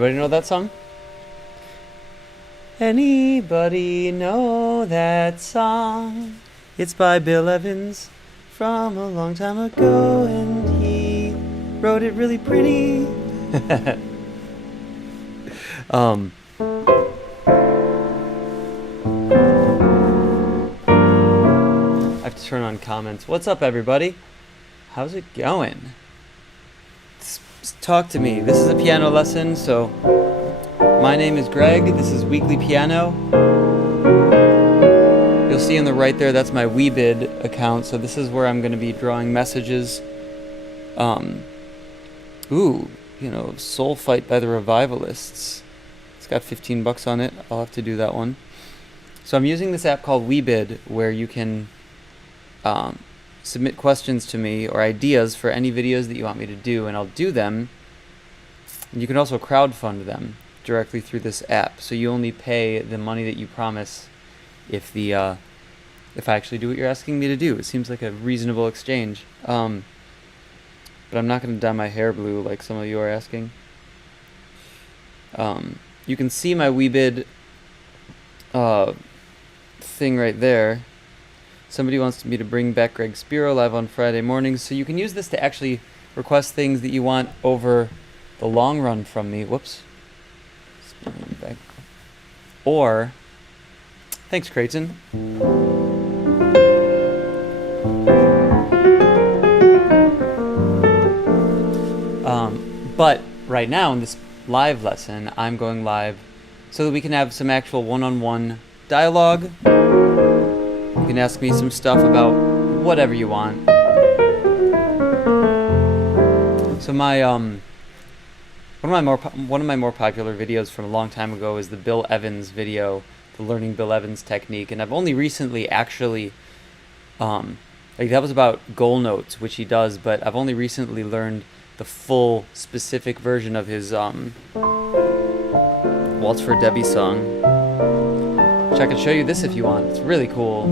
Anybody know that song? Anybody know that song? It's by Bill Evans from a long time ago, and he wrote it really pretty. I have to turn on comments. What's up, everybody? How's it going? Talk to me. This is a piano lesson, so my name is Greg. This is Weekly Piano. You'll see on the right there, that's my WeeBID account. So this is where I'm going to be drawing messages. Soul Fight by the Revivalists. It's got $15 on it. I'll have to do that one. So I'm using this app called WeeBID, where you can submit questions to me or ideas for any videos that you want me to do, and I'll do them. And you can also crowdfund them directly through this app. So you only pay the money that you promise if I actually do what you're asking me to do. It seems like a reasonable exchange. But I'm not going to dye my hair blue like some of you are asking. You can see my WeeBID thing right there. Somebody wants me to bring back Greg Spiro live on Friday mornings. So you can use this to actually request things that you want over the long run from me. Whoops. Back. Or, thanks, Creighton. But right now in this live lesson, I'm going live so that we can have some actual one-on-one dialogue. You can ask me some stuff about whatever you want. So my one of my more popular videos from a long time ago is the Bill Evans video, the Learning Bill Evans technique, and I've only recently actually that was about goal notes, which he does, but I've only recently learned the full specific version of his Waltz for Debbie song. Which I can show you this if you want. It's really cool.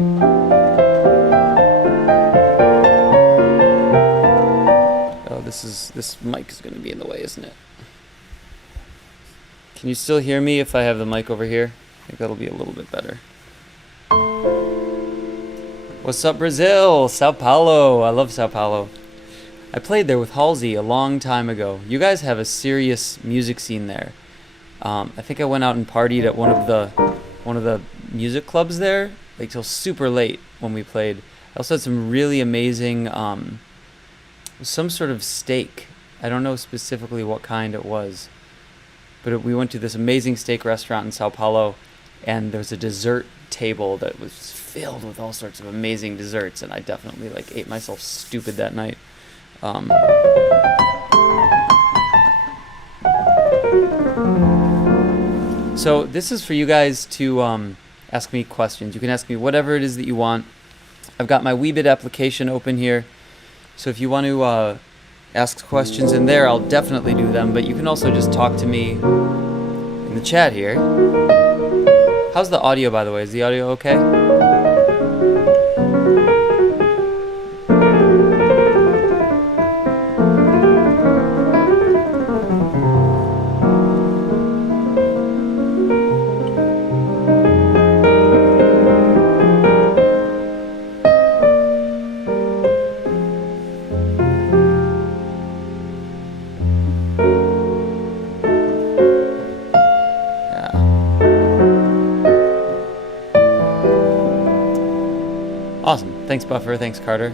Oh, this mic is going to be in the way, isn't it? Can you still hear me if I have the mic over here? I think that'll be a little bit better. What's up, Brazil? Sao Paulo. I love Sao Paulo. I played there with Halsey a long time ago. You guys have a serious music scene there. I think I went out and partied at one of the music clubs there, like till super late when we played. I also had some really amazing, some sort of steak. I don't know specifically what kind it was, but we went to this amazing steak restaurant in Sao Paulo, and there was a dessert table that was filled with all sorts of amazing desserts, and I definitely ate myself stupid that night. So this is for you guys to ask me questions. You can ask me whatever it is that you want. I've got my WeeBID application open here, so if you want to ask questions in there, I'll definitely do them, but you can also just talk to me in the chat here. How's the audio, by the way? Is the audio okay? Awesome. Thanks, Buffer. Thanks, Carter.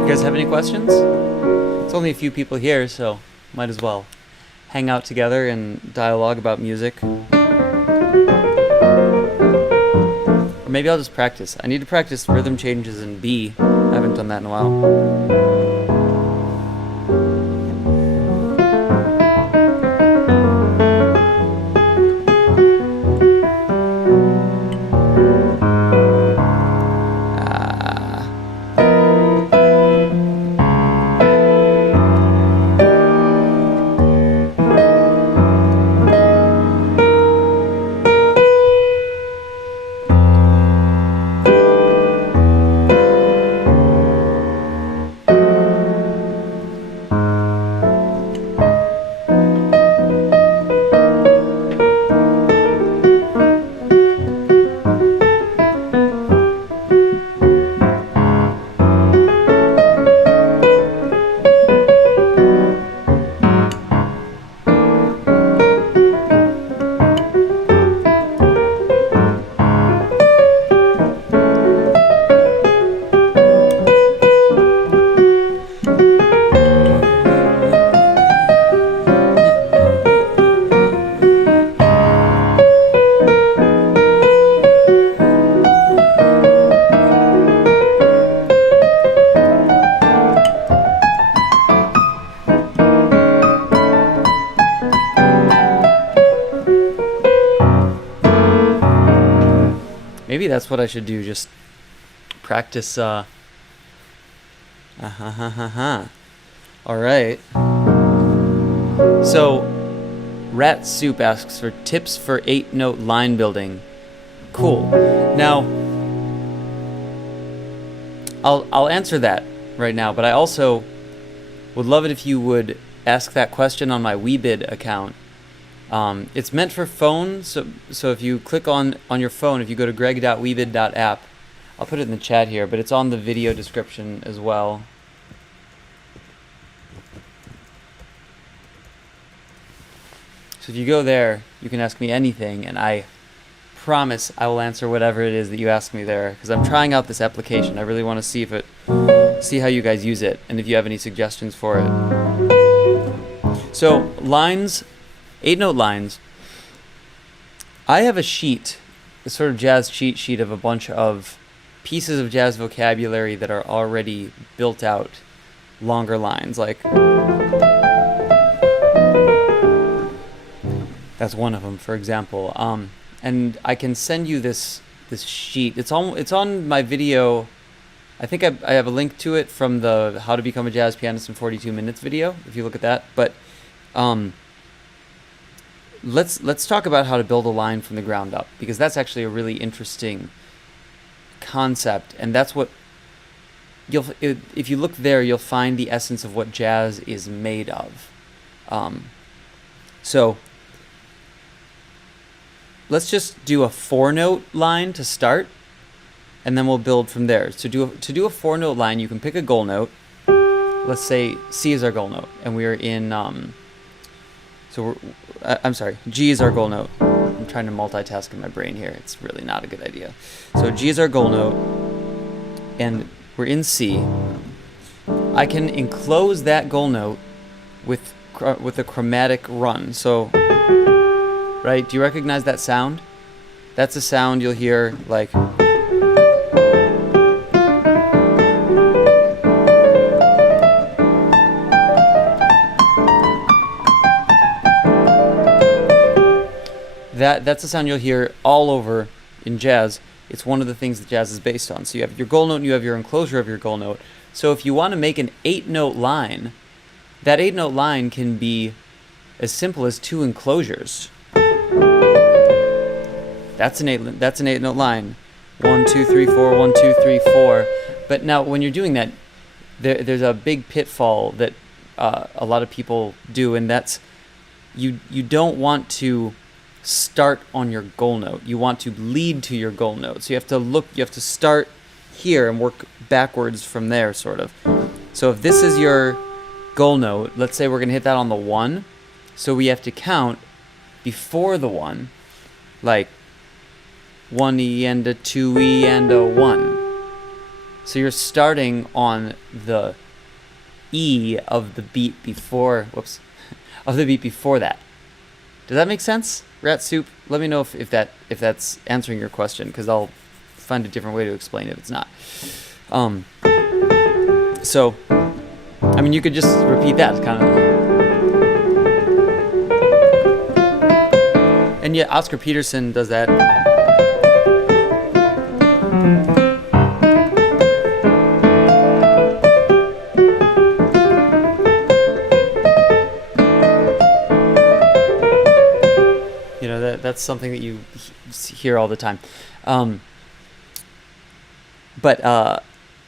You guys have any questions? It's only a few people here, so might as well hang out together and dialogue about music. Or maybe I'll just practice. I need to practice rhythm changes in B. I haven't done that in a while. Maybe that's what I should do. Just practice. All right. So, Rat Soup asks for tips for 8-note line building. Cool. Now, I'll answer that right now, but I also would love it if you would ask that question on my WeeBID account. It's meant for phone, so if you click on your phone, if you go to greg.weebid.app, I'll put it in the chat here, but it's on the video description as well. So if you go there, you can ask me anything, and I promise I will answer whatever it is that you ask me there, because I'm trying out this application. I really want to see how you guys use it, and if you have any suggestions for it. So lines, 8-note lines. I have a sheet, a sort of jazz cheat sheet of a bunch of pieces of jazz vocabulary that are already built out, longer lines, like that's one of them, for example. And I can send you this sheet. It's on my video. I think I have a link to it from the How to Become a Jazz Pianist in 42 Minutes video, if you look at that. But let's talk about how to build a line from the ground up, because that's actually a really interesting concept, and that's what if you look there, you'll find the essence of what jazz is made of. So let's just do a 4-note line to start, and then we'll build from there. So to do a 4-note line, you can pick a goal note. Let's say C is our goal note, and we are in I'm sorry, G is our goal note. I'm trying to multitask in my brain here. It's really not a good idea. So G is our goal note, and we're in C. I can enclose that goal note with a chromatic run. So, right, do you recognize that sound? That's a sound you'll hear like. That's a sound you'll hear all over in jazz. It's one of the things that jazz is based on. So you have your goal note and you have your enclosure of your goal note. So if you want to make an 8-note line, that 8-note line can be as simple as 2 enclosures. That's an 8-note line. 1, 2, 3, 4, 1, 2, 3, 4. But now when you're doing that, there's a big pitfall that a lot of people do, and that's you don't want to start on your goal note. You want to lead to your goal note. So you have to start here and work backwards from there, sort of. So if this is your goal note, let's say we're going to hit that on the 1. So we have to count before the 1, like 1E and a 2E and a 1. So you're starting on the E of the beat before, of the beat before that. Does that make sense? Rat Soup, let me know if that's answering your question, because I'll find a different way to explain it if it's not. So, I mean, you could just repeat that, kind of. And yeah, Oscar Peterson does that. That's something that you hear all the time. But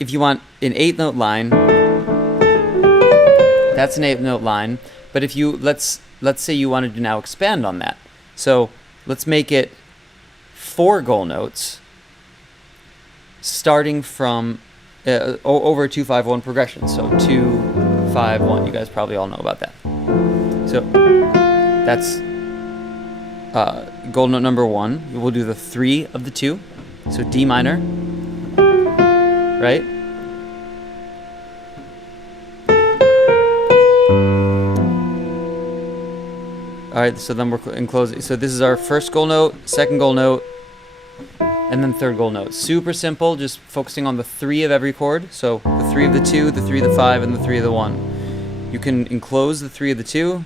if you want an 8-note line, that's an 8-note line. But if you let's say you wanted to now expand on that, so let's make it 4 goal notes, starting from over a 2-5-1 progression. So 2-5-1. You guys probably all know about that. So that's goal note number 1. We'll do the 3 of the 2. So D minor, right? All right, so then we're enclosing. So this is our first goal note, second goal note, and then third goal note. Super simple, just focusing on the 3 of every chord. So the 3 of the 2, the 3 of the 5, and the 3 of the 1. You can enclose the 3 of the 2,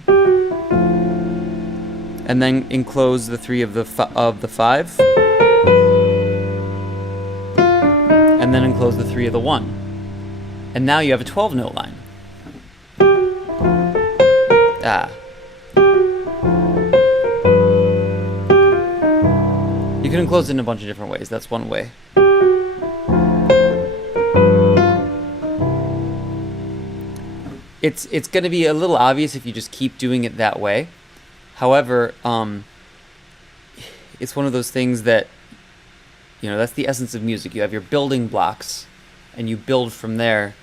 and then enclose the 3 of the 5. then enclose the 3 of the 1. And now you have a 12-note line. You can enclose it in a bunch of different ways. That's one way. It's going to be a little obvious if you just keep doing it that way. However, it's one of those things that, that's the essence of music. You have your building blocks, and you build from there.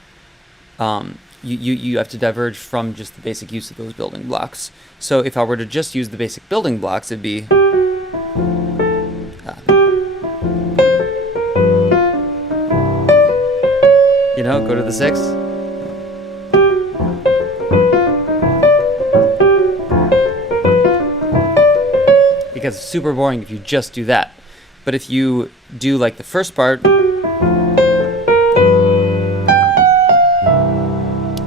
You have to diverge from just the basic use of those building blocks. So if I were to just use the basic building blocks, it'd be... go to the 6. It gets super boring if you just do that. But if you do like the first part,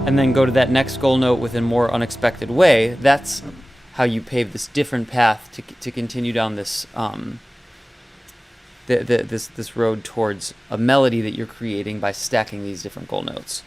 and then go to that next goal note with a more unexpected way, that's how you pave this different path to continue down this this road towards a melody that you're creating by stacking these different goal notes.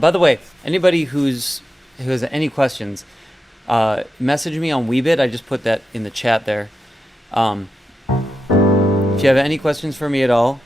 By the way, anybody who has any questions, message me on WeeBID. I just put that in the chat there. If you have any questions for me at all,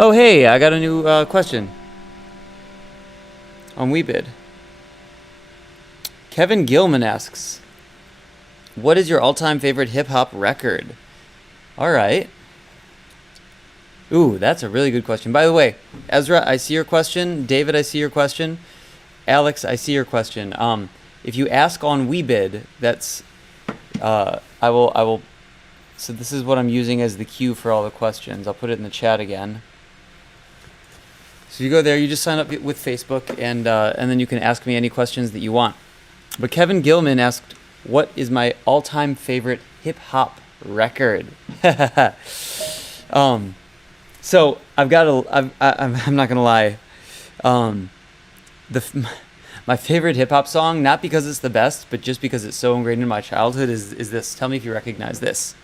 Oh, hey, I got a new question on WeeBID. Kevin Gilman asks, what is your all-time favorite hip-hop record? All right. Ooh, that's a really good question. By the way, Ezra, I see your question. David, I see your question. Alex, I see your question. If you ask on WeeBID, that's I will. So this is what I'm using as the cue for all the questions. I'll put it in the chat again. So you go there, you just sign up with Facebook, and then you can ask me any questions that you want. But Kevin Gilman asked, what is my all-time favorite hip-hop record? So I've got I'm not gonna lie. My favorite hip-hop song, not because it's the best, but just because it's so ingrained in my childhood, is this. Tell me if you recognize this.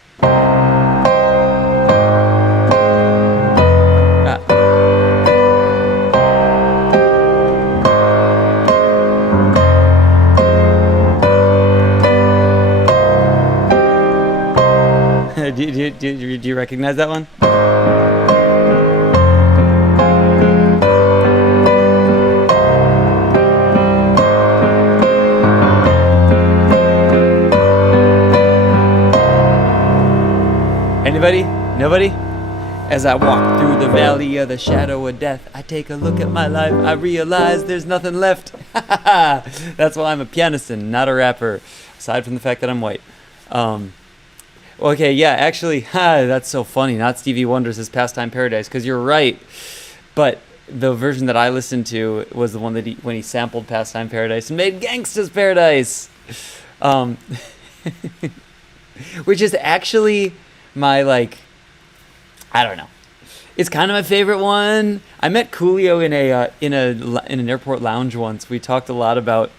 Do you recognize that one? Anybody? Nobody? As I walk through the valley of the shadow of death, I take a look at my life, I realize there's nothing left. That's why I'm a pianist and not a rapper, aside from the fact that I'm white. Okay, yeah, actually, that's so funny. Not Stevie Wonder's His Pastime Paradise, because you're right. But the version that I listened to was the one that when he sampled Pastime Paradise and made Gangsta's Paradise. Which is actually my, like, I don't know. It's kind of my favorite one. I met Coolio in an airport lounge once. We talked a lot about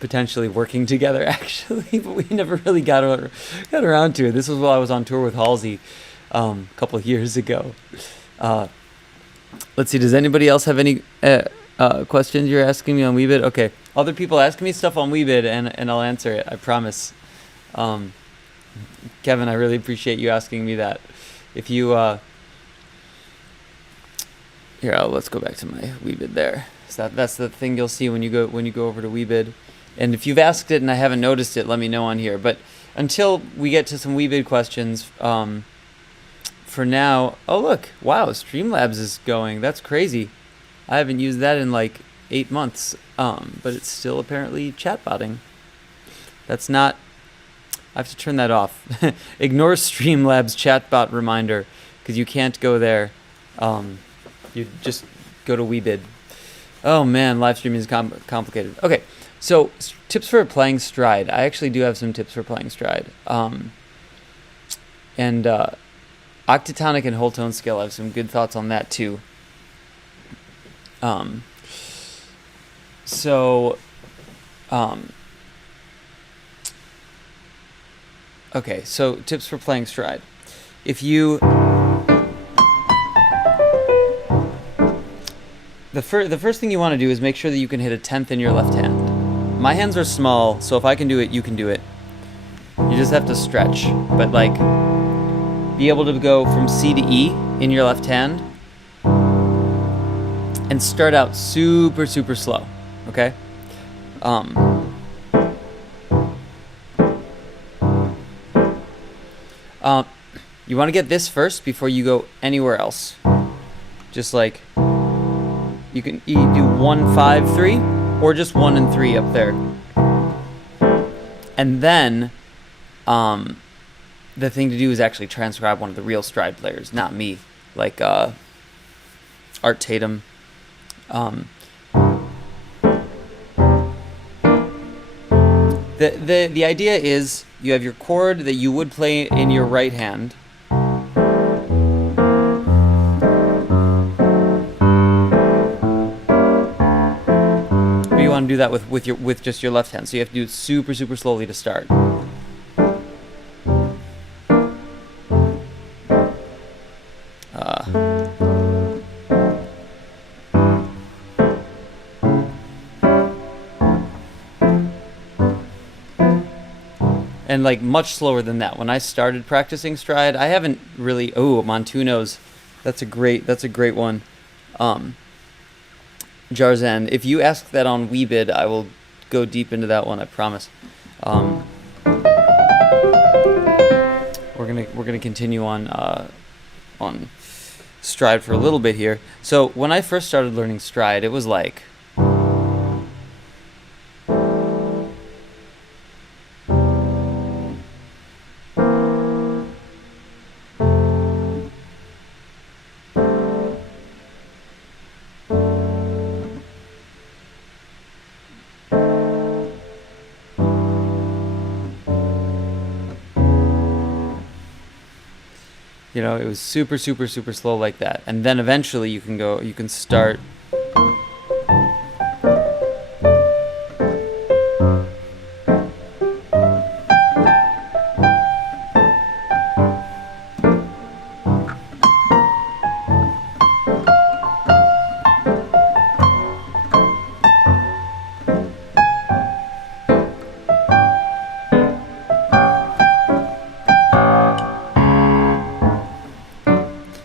potentially working together, actually, but we never really got around to it. This was while I was on tour with Halsey a couple of years ago. Let's see. Does anybody else have any questions you're asking me on WeeBID? Okay. Other people ask me stuff on WeeBID, and I'll answer it. I promise. Kevin, I really appreciate you asking me that. If you here, let's go back to my WeeBID there. So that's the thing you'll see when you go over to WeeBID. And if you've asked it and I haven't noticed it, let me know on here. But until we get to some WeeBID questions, for now, oh look, wow, Streamlabs is going. That's crazy. I haven't used that in like 8 months, but it's still apparently chatbotting. That's not. I have to turn that off. Ignore Streamlabs chatbot reminder, because you can't go there. You just go to WeeBID. Oh man, live streaming is complicated. Okay, so tips for playing stride. I actually do have some tips for playing stride. And octatonic and whole tone scale, I have some good thoughts on that too. Okay, so tips for playing stride. If you the first thing you want to do is make sure that you can hit a 10th in your left hand. My hands are small, so if I can do it, you can do it. You just have to stretch, but like be able to go from C to E in your left hand and start out super slow, okay? You want to get this first before you go anywhere else. Just like you can do 1, 5, 3, or just 1 and 3 up there. And then the thing to do is actually transcribe one of the real stride players, not me, like Art Tatum. The idea is you have your chord that you would play in your right hand. But you want to do that with just your left hand, so you have to do it super slowly to start. And like much slower than that. When I started practicing stride, I haven't really. Oh, Montuno's That's a great one. Um, Jarzan, if you ask that on WeeBID, I will go deep into that one. I promise. Um, we're gonna continue on Stride for a little bit here. So when I first started learning Stride, it was like it was super, super, super slow like that. And then eventually you can start.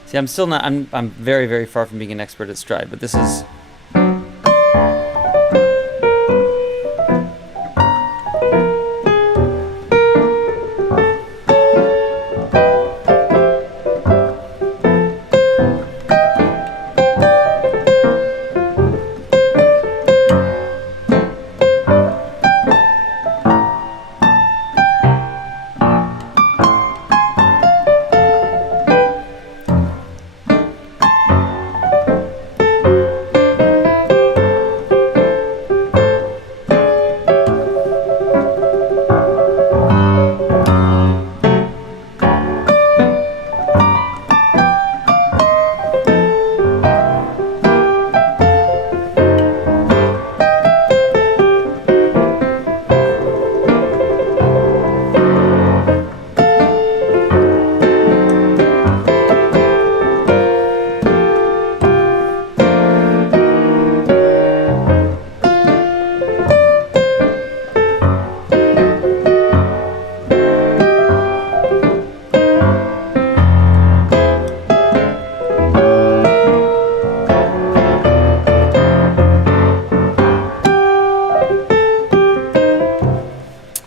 See, I'm still not, I'm very, very far from being an expert at Stride, but this is.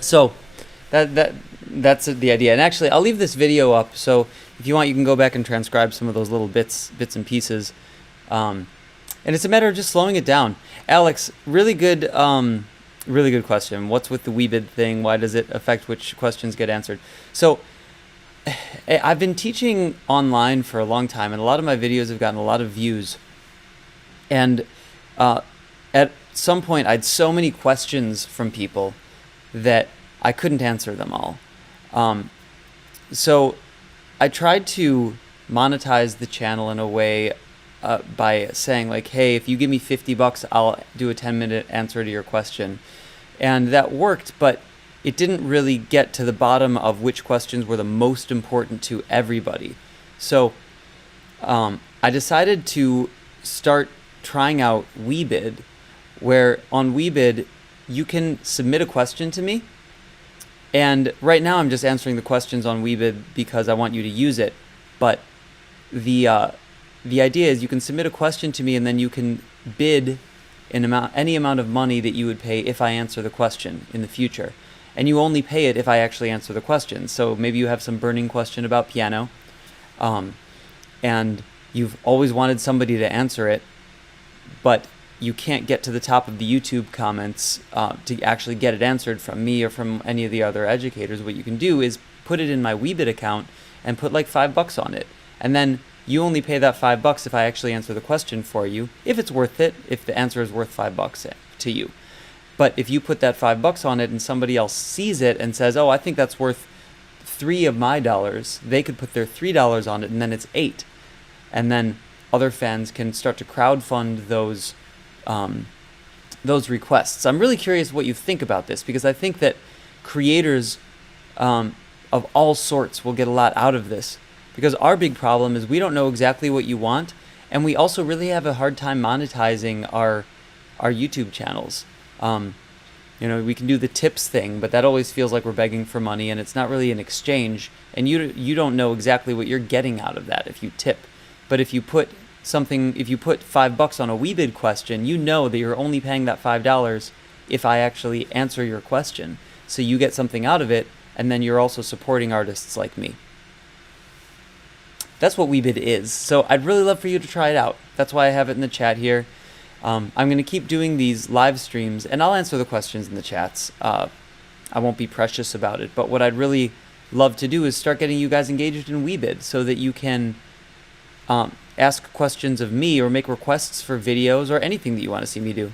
So that's the idea. And actually, I'll leave this video up. So if you want, you can go back and transcribe some of those little bits and pieces. And it's a matter of just slowing it down. Alex, really good question. What's with the WeeBID thing? Why does it affect which questions get answered? So I've been teaching online for a long time, and a lot of my videos have gotten a lot of views. And at some point, I had so many questions from people that I couldn't answer them all. So I tried to monetize the channel in a way by saying like, hey, if you give me $50, I'll do a 10-minute answer to your question. And that worked, but it didn't really get to the bottom of which questions were the most important to everybody. So I decided to start trying out WeeBID, where on WeeBID, you can submit a question to me. And right now I'm just answering the questions on WeeBID because I want you to use it. But the idea is you can submit a question to me, and then you can bid any amount of money that you would pay if I answer the question in the future. And you only pay it if I actually answer the question. So maybe you have some burning question about piano, and you've always wanted somebody to answer it, but you can't get to the top of the YouTube comments to actually get it answered from me or from any of the other educators. What you can do is put it in my WeeBID account and put like $5 on it. And then you only pay that $5 if I actually answer the question for you, if it's worth it, if the answer is worth $5 to you. But if you put that $5 on it and somebody else sees it and says, oh, I think that's worth $3 of my dollars, they could put their $3 on it, and then it's $8. And then other fans can start to crowdfund those requests. I'm really curious what you think about this, because I think that creators of all sorts will get a lot out of this, because our big problem is we don't know exactly what you want, and we also really have a hard time monetizing our YouTube channels. We can do the tips thing, but that always feels like we're begging for money, and it's not really an exchange, and you don't know exactly what you're getting out of that if you tip. But if you put $5 on a WeeBID question, you know that you're only paying that $5 if I actually answer your question. So you get something out of it, and then you're also supporting artists like me. That's what WeeBID is. So I'd really love for you to try it out. That's why I have it in the chat here. I'm going to keep doing these live streams, and I'll answer the questions in the chats. I won't be precious about it, but what I'd really love to do is start getting you guys engaged in WeeBID so that you can ask questions of me or make requests for videos or anything that you want to see me do.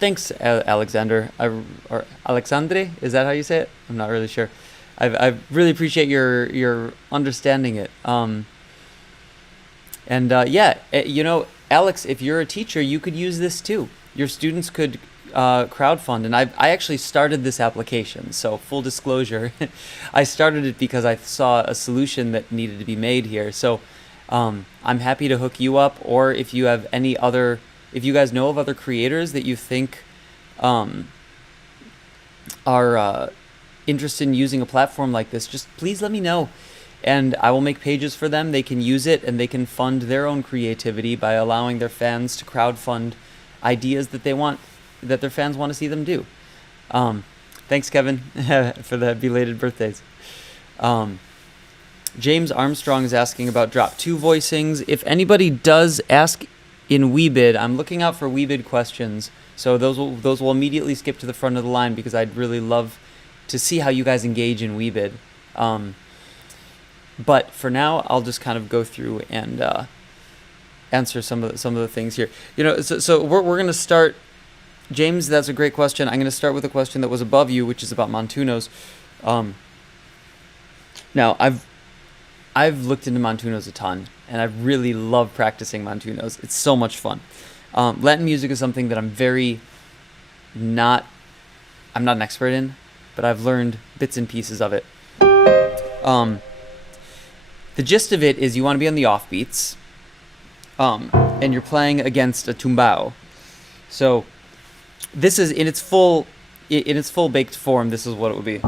Thanks, Alexander. Or Alexandre? Is that how you say it? I'm not really sure. I really appreciate your understanding it. You know, Alex, if you're a teacher, you could use this too. Your students could crowdfund, and I actually started this application. So full disclosure, I started it because I saw a solution that needed to be made here. So I'm happy to hook you up, or if you have if you guys know of other creators that you think are interested in using a platform like this, just please let me know, and I will make pages for them. They can use it, and they can fund their own creativity by allowing their fans to crowdfund ideas that their fans want to see them do. Thanks, Kevin, for the belated birthdays. James Armstrong is asking about drop 2 voicings. If anybody does ask in WeeBID, I'm looking out for WeeBID questions, so those will immediately skip to the front of the line, because I'd really love to see how you guys engage in WeeBID. But for now, I'll just kind of go through and answer some of the things here. You know, so we're going to start. James, that's a great question. I'm going to start with a question that was above you, which is about Montunos. Now, I've looked into Montunos a ton, and I really love practicing Montunos. It's so much fun. Latin music is something that I'm not an expert in, but I've learned bits and pieces of it. The gist of it is you want to be on the offbeats, and you're playing against a tumbao. So this is in its full baked form. This is what it would be.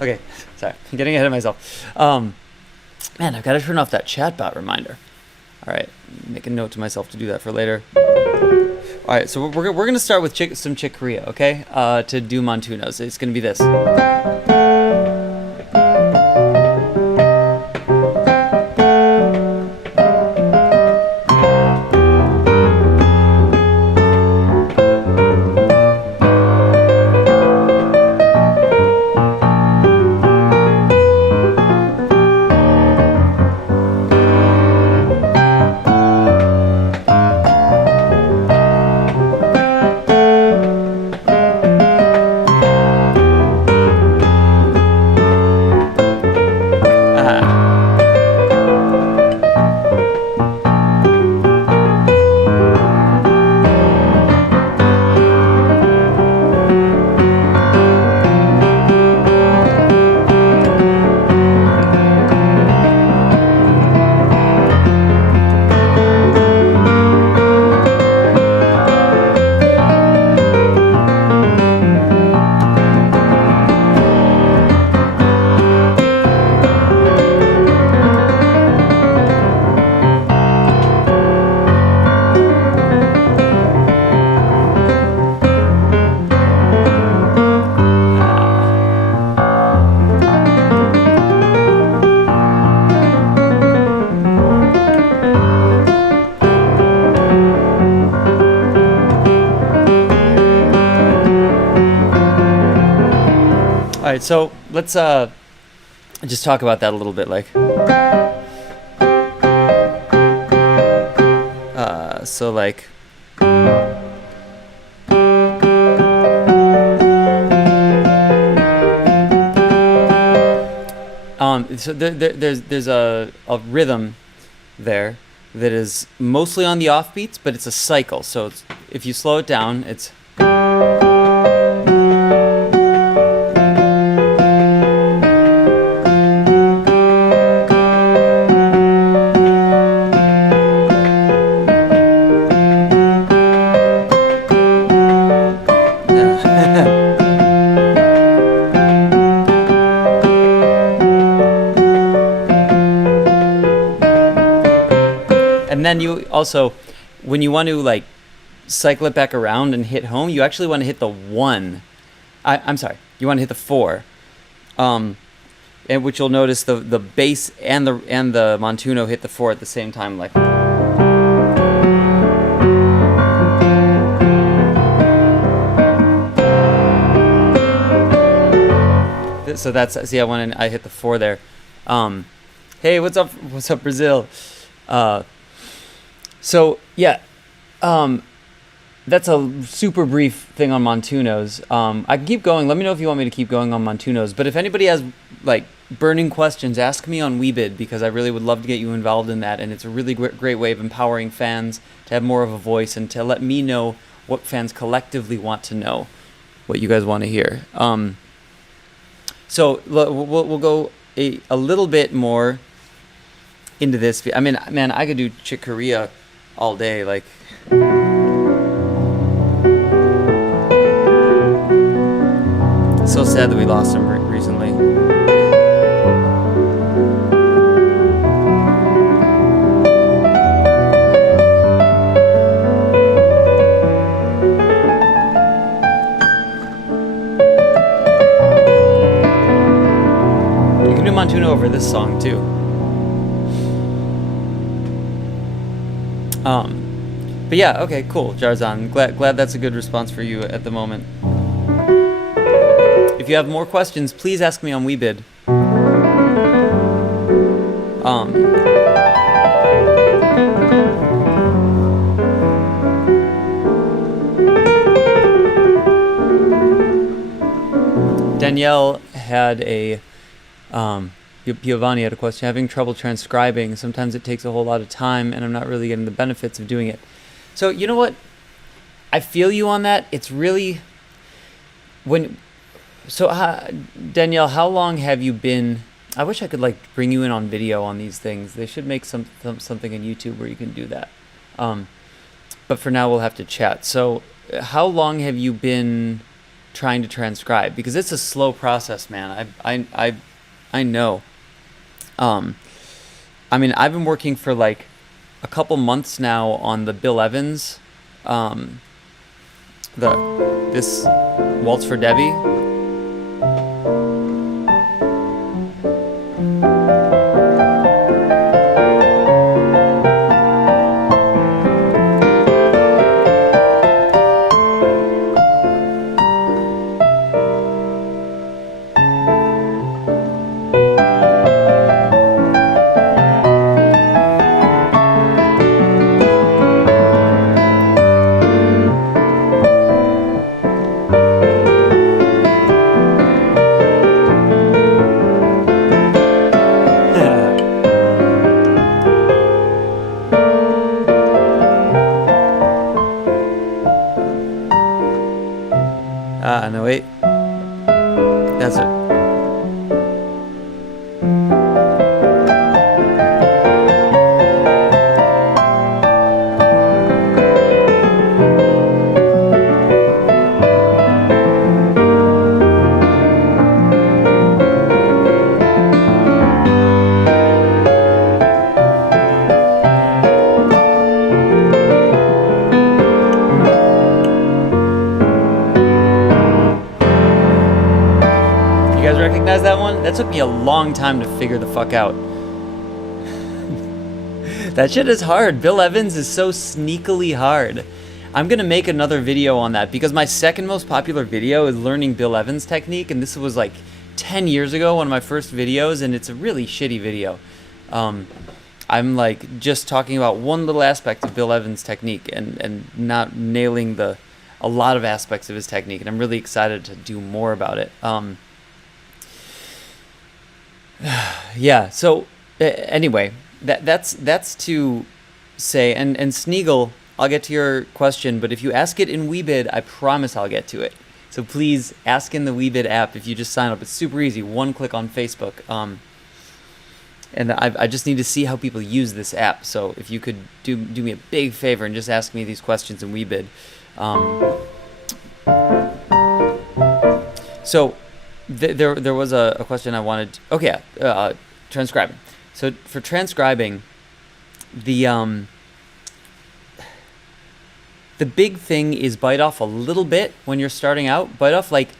Okay, sorry, I'm getting ahead of myself. Man, I've got to turn off that chatbot reminder. All right, make a note to myself to do that for later. All right, so we're going to start with some Chick Corea, okay? To do Montunos. It's going to be this. All right, so let's just talk about that a little bit, like. So like. So there's a rhythm there that is mostly on the offbeats, but it's a cycle. So if you slow it down, it's... And then you also, when you want to like cycle it back around and hit home, you actually want to hit the 1. I'm sorry, you want to hit the 4, and which you'll notice the bass and the Montuno hit the 4 at the same time, like. So that's, see, I hit the 4 there. Hey, what's up Brazil? So yeah, that's a super brief thing on Montunos. I can keep going. Let me know if you want me to keep going on Montunos. But if anybody has like burning questions, ask me on WeeBID, because I really would love to get you involved in that. And it's a really great way of empowering fans to have more of a voice and to let me know what fans collectively want to know, what you guys want to hear. So we'll go a little bit more into this. I mean, man, I could do Chick Corea all day, like. So sad that we lost him recently. You can do Montuno over this song too. But yeah, okay, cool, Jarzan. Glad that's a good response for you at the moment. If you have more questions, please ask me on WeeBID. Danielle had a Giovanni had a question. Having trouble transcribing. Sometimes it takes a whole lot of time, and I'm not really getting the benefits of doing it. So you know what? I feel you on that. It's really Danielle, how long have you been? I wish I could like bring you in on video on these things. They should make something on YouTube where you can do that. But for now, we'll have to chat. So, how long have you been trying to transcribe? Because it's a slow process, man. I know. I mean, I've been working for like a couple months now on the Bill Evans, this Waltz for Debbie. No, wait. That's it. Recognize that one? That took me a long time to figure the fuck out. That shit is hard. Bill Evans is so sneakily hard. I'm gonna make another video on that because my second most popular video is learning Bill Evans technique, and this was like 10 years ago, one of my first videos, and it's a really shitty video. I'm like just talking about one little aspect of Bill Evans' technique and not nailing a lot of aspects of his technique, and I'm really excited to do more about it. Yeah, so anyway, that's to say, and Sneagle, I'll get to your question, but if you ask it in WeeBID, I promise I'll get to it. So please ask in the WeeBID app if you just sign up. It's super easy, one click on Facebook. And I just need to see how people use this app. So if you could do me a big favor and just ask me these questions in WeeBID. So there was a question I wanted. Okay, transcribing. So for transcribing, the big thing is bite off a little bit when you're starting out. Bite off like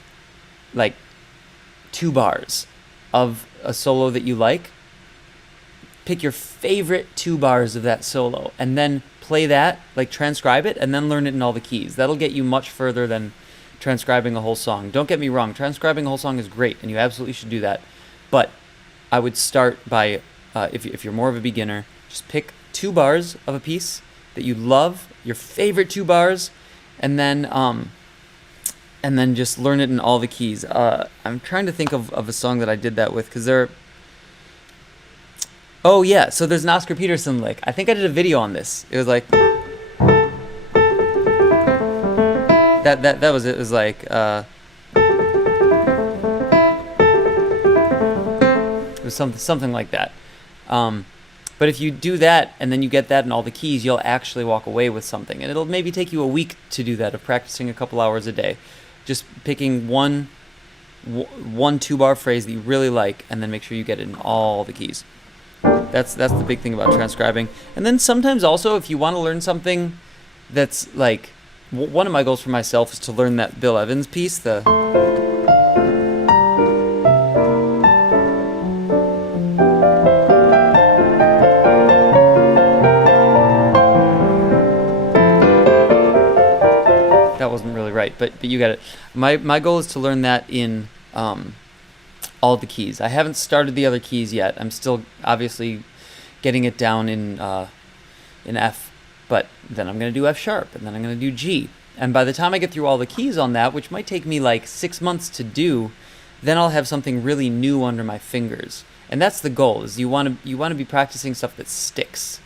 2 bars of a solo that you like. Pick your favorite 2 bars of that solo and then play that, like transcribe it, and then learn it in all the keys. That'll get you much further than transcribing a whole song. Don't get me wrong, transcribing a whole song is great, and you absolutely should do that. But I would start by, if you're more of a beginner, just pick 2 bars of a piece that you love, your favorite 2 bars, and then just learn it in all the keys. I'm trying to think of a song that I did that with, because oh yeah, so there's an Oscar Peterson lick. I think I did a video on this. It was like that was it. It was like it was something like that. But if you do that and then you get that in all the keys, you'll actually walk away with something, and it'll maybe take you a week to do that, of practicing a couple hours a day, just picking one 2-bar phrase that you really like, and then make sure you get it in all the keys. That's the big thing about transcribing. And then sometimes also, if you want to learn something that's like, one of my goals for myself is to learn that Bill Evans piece, that wasn't really right, but you got it. My goal is to learn that in all the keys. I haven't started the other keys yet. I'm still obviously getting it down in F, but then I'm going to do F sharp, and then I'm going to do G. And by the time I get through all the keys on that, which might take me like 6 months to do, then I'll have something really new under my fingers. And that's the goal, is you want to be practicing stuff that sticks.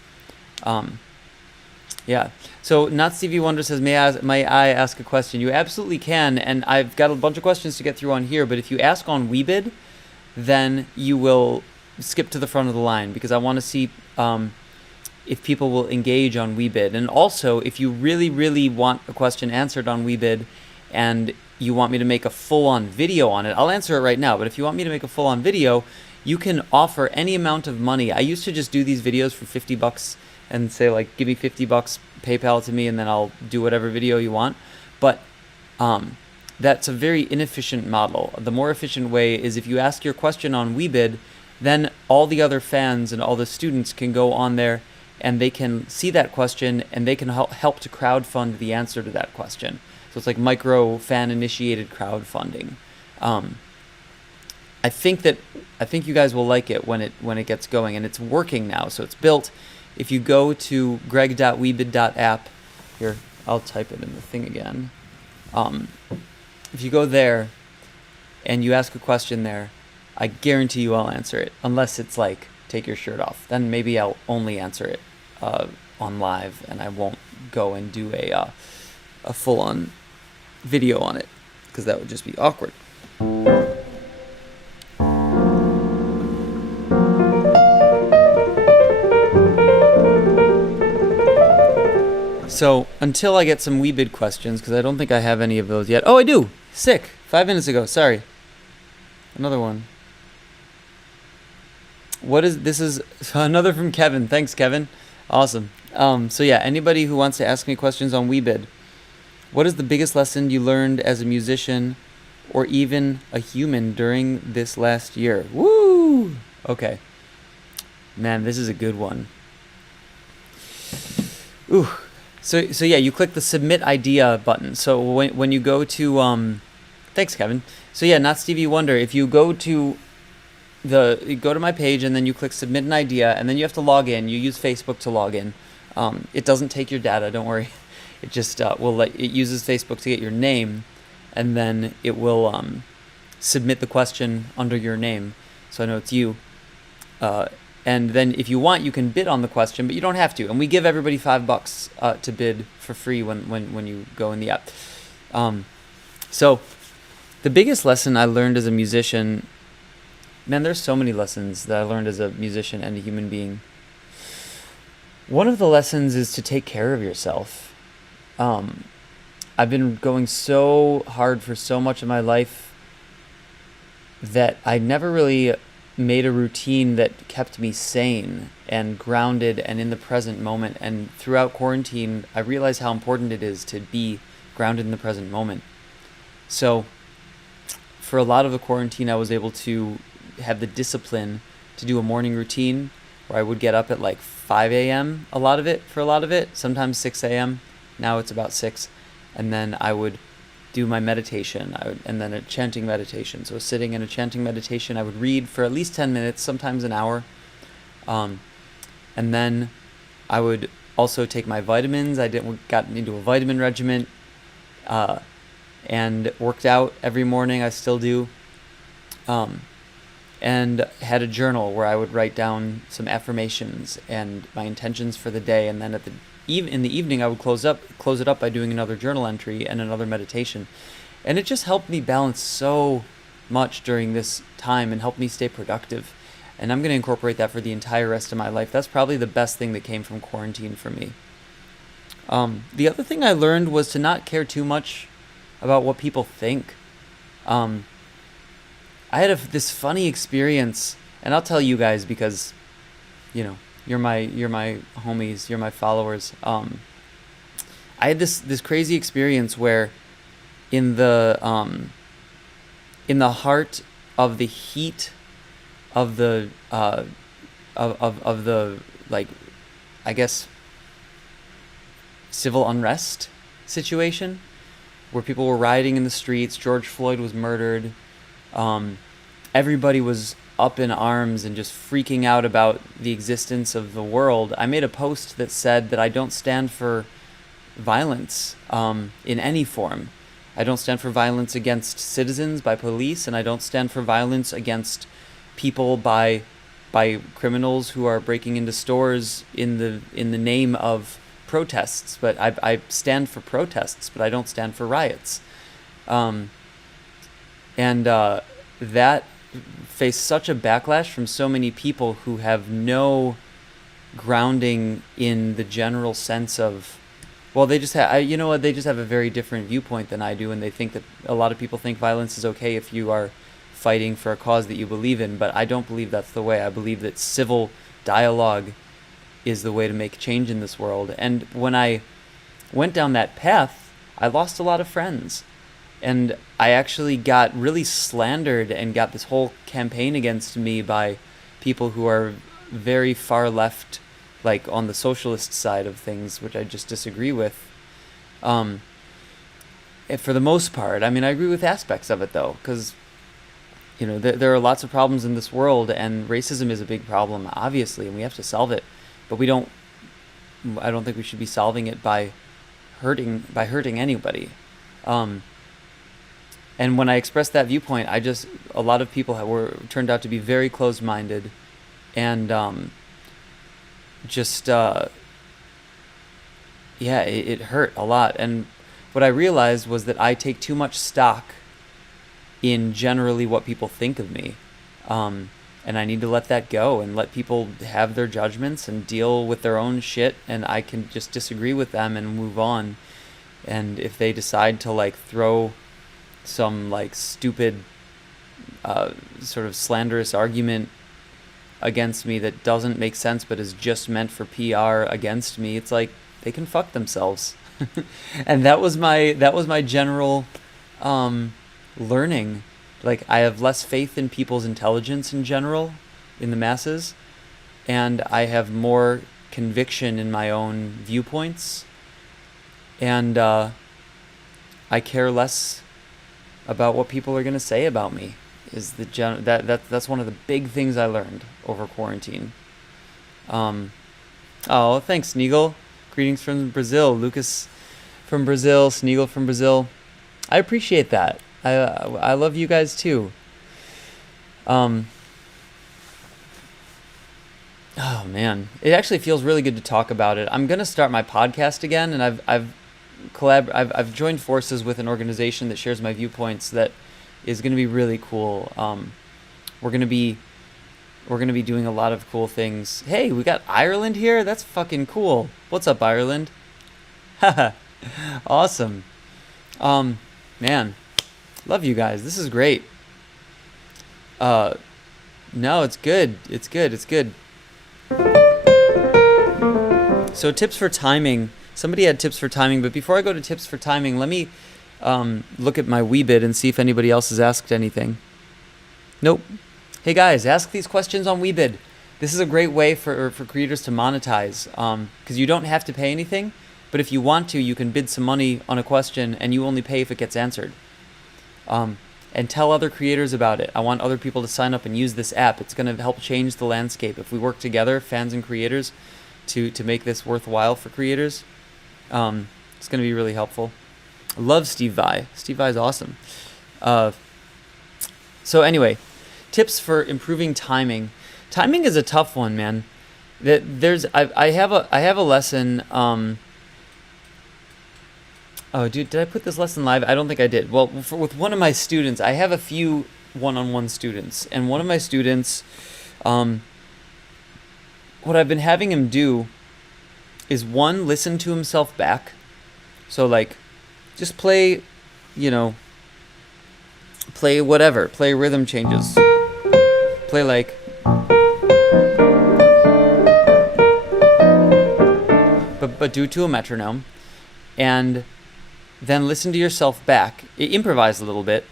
Yeah. So Not Stevie Wonder says, may I ask a question? You absolutely can, and I've got a bunch of questions to get through on here, but if you ask on WeeBID, then you will skip to the front of the line, because I want to see if people will engage on WeeBID. And also, if you really, really want a question answered on WeeBID and you want me to make a full-on video on it, I'll answer it right now, but if you want me to make a full-on video, you can offer any amount of money. I used to just do these videos for $50 and say, like, give me $50, PayPal to me, and then I'll do whatever video you want. But that's a very inefficient model. The more efficient way is if you ask your question on WeeBID, then all the other fans and all the students can go on there and they can see that question and they can help to crowdfund the answer to that question. So it's like micro fan-initiated crowdfunding. I think you guys will like it when it gets going, and it's working now. So it's built. If you go to greg.weebid.app, here, I'll type it in the thing again. If you go there and you ask a question there, I guarantee you I'll answer it, unless it's like, take your shirt off. Then maybe I'll only answer it on live, and I won't go and do a full-on video on it, because that would just be awkward. So until I get some WeeBID questions, because I don't think I have any of those yet. Oh, I do. Sick. 5 minutes ago. Sorry. Another one. This is another from Kevin. Thanks, Kevin. Awesome. So yeah, anybody who wants to ask me questions on WeeBID, what is the biggest lesson you learned as a musician or even a human during this last year? Woo! Okay. Man, this is a good one. Ooh. So yeah, you click the submit idea button. So when you go to thanks, Kevin. So yeah, Not Stevie Wonder. If you go to my page and then you click submit an idea, and then you have to log in. You use Facebook to log in. It doesn't take your data. Don't worry. It just it uses Facebook to get your name, and then it will submit the question under your name, so I know it's you. and then if you want, you can bid on the question, but you don't have to. And we give everybody $5 to bid for free when you go in the app. So the biggest lesson I learned as a musician, man, there's so many lessons that I learned as a musician and a human being. One of the lessons is to take care of yourself. I've been going so hard for so much of my life that I never really made a routine that kept me sane and grounded and in the present moment. And throughout quarantine, I realized how important it is to be grounded in the present moment. So for a lot of the quarantine, I was able to have the discipline to do a morning routine where I would get up at like 5 a.m. for a lot of it, sometimes 6 a.m. Now it's about 6. And then I would do my meditation, and then a chanting meditation. So sitting in a chanting meditation, I would read for at least 10 minutes, sometimes an hour. And then I would also take my vitamins. Got into a vitamin regimen and worked out every morning. I still do. And had a journal where I would write down some affirmations and my intentions for the day. And then in the evening, I would close it up by doing another journal entry and another meditation. And it just helped me balance so much during this time and helped me stay productive. And I'm going to incorporate that for the entire rest of my life. That's probably the best thing that came from quarantine for me. The other thing I learned was to not care too much about what people think. I had this funny experience, and I'll tell you guys because, you're my homies, you're my followers. I had this crazy experience where in the heart of the heat of the of the, like, I guess, civil unrest situation where people were rioting in the streets, George Floyd was murdered, everybody was up in arms and just freaking out about the existence of the world. I made a post that said that I don't stand for violence in any form. I don't stand for violence against citizens by police, and I don't stand for violence against people by criminals who are breaking into stores in the name of protests. But I stand for protests, but I don't stand for riots. That faced such a backlash from so many people who have no grounding in the general sense of, well, they just have, they just have a very different viewpoint than I do, and they think that a lot of people think violence is okay if you are fighting for a cause that you believe in, but I don't believe that's the way. I believe that civil dialogue is the way to make change in this world. And when I went down that path, I lost a lot of friends. And I actually got really slandered and got this whole campaign against me by people who are very far left, like on the socialist side of things, which I just disagree with. For the most part, I mean, I agree with aspects of it, though, because, there are lots of problems in this world, and racism is a big problem, obviously, and we have to solve it. But I don't think we should be solving it by hurting anybody. And when I expressed that viewpoint, a lot of people turned out to be very closed-minded, and it hurt a lot. And what I realized was that I take too much stock in generally what people think of me, and I need to let that go and let people have their judgments and deal with their own shit, and I can just disagree with them and move on. And if they decide to throw some stupid sort of slanderous argument against me that doesn't make sense but is just meant for PR against me, it's like they can fuck themselves. And that was my general learning. I have less faith in people's intelligence in general, in the masses, and I have more conviction in my own viewpoints, and I care less about what people are going to say about me. That's one of the big things I learned over quarantine. Oh, thanks, Sneagle. Greetings from Brazil. Lucas from Brazil, Sneagle from Brazil. I appreciate that. I love you guys too. Oh man, it actually feels really good to talk about it. I'm gonna start my podcast again, and I've joined forces with an organization that shares my viewpoints that is gonna be really cool. We're gonna be doing a lot of cool things. Hey, we got Ireland here. That's fucking cool. What's up, Ireland? Haha, awesome. Man, love you guys. This is great. No, it's good. It's good. It's good. So tips for timing. Somebody had tips for timing, but before I go to tips for timing, let me look at my WeeBID and see if anybody else has asked anything. Nope. Hey guys, ask these questions on WeeBID. This is a great way for creators to monetize, because you don't have to pay anything, but if you want to, you can bid some money on a question and you only pay if it gets answered. And tell other creators about it. I want other people to sign up and use this app. It's going to help change the landscape. If we work together, fans and creators, to make this worthwhile for creators, it's going to be really helpful. I love Steve Vai. Steve Vai is awesome. So anyway, tips for improving timing. Timing is a tough one, man. I have a lesson. Oh, dude, did I put this lesson live? I don't think I did. Well, with one of my students, I have a few one-on-one students, and one of my students, what I've been having him do is, one, listen to himself back. So, like, just play, play whatever. Play rhythm changes. Play, like... But do it to a metronome. And... then listen to yourself back, improvise a little bit,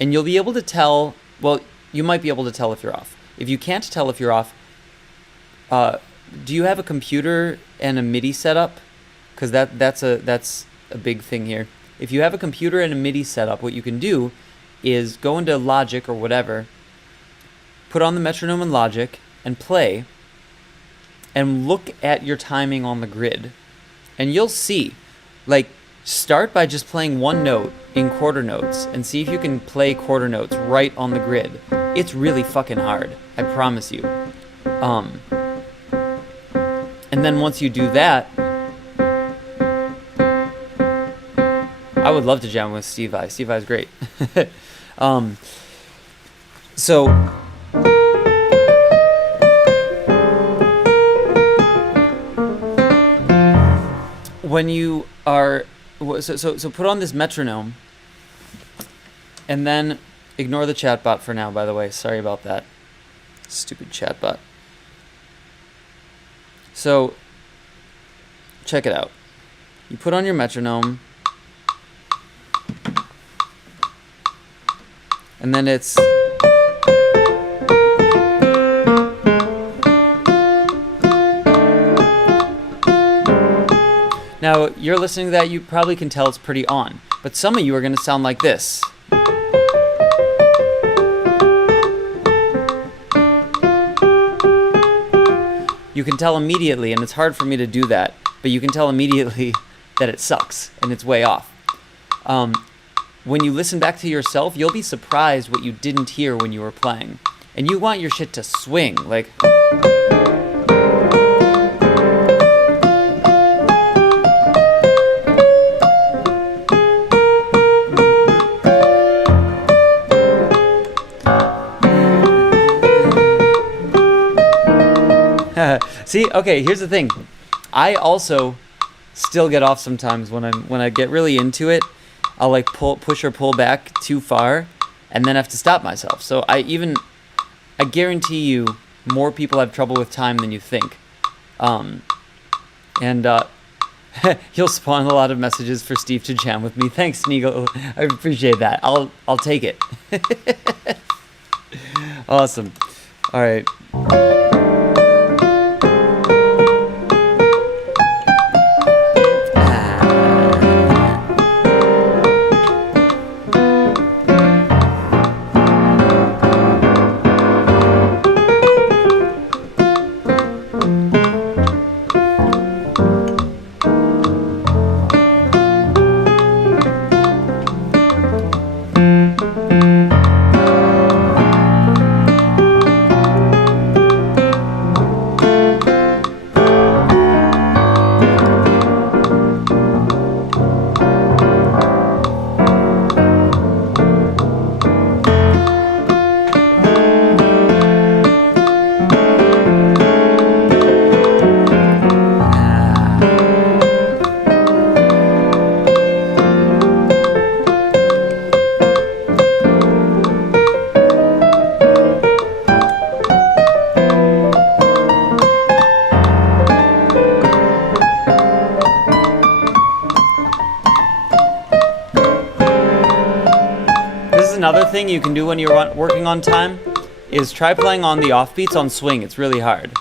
and you'll be able to tell, well, you might be able to tell if you're off. If you can't tell if you're off, do you have a computer and a MIDI setup? Because that's a big thing here. If you have a computer and a MIDI setup, what you can do is go into Logic or whatever, put on the metronome in Logic, and play, and look at your timing on the grid. And you'll see, like, start by just playing one note in quarter notes and see if you can play quarter notes right on the grid. It's really fucking hard, I promise you. And then once you do that, I would love to jam with Steve Vai. Steve Vai is great. So when you are... So put on this metronome, and then ignore the chatbot for now, by the way. Sorry about that. Stupid chatbot. So, check it out. You put on your metronome, and then it's... Now, you're listening to that, you probably can tell it's pretty on. But some of you are going to sound like this. You can tell immediately, and it's hard for me to do that, but you can tell immediately that it sucks, and it's way off. When you listen back to yourself, you'll be surprised what you didn't hear when you were playing. And you want your shit to swing, like... See, okay, here's the thing. I also still get off sometimes when I get really into it. I'll like push or pull back too far, and then have to stop myself. So I guarantee you, more people have trouble with time than you think. You'll spawn a lot of messages for Steve to jam with me. Thanks, Sneagle. I appreciate that. I'll take it. Awesome. All right. thing you can do when you're working on time is try playing on the offbeats on swing. It's really hard.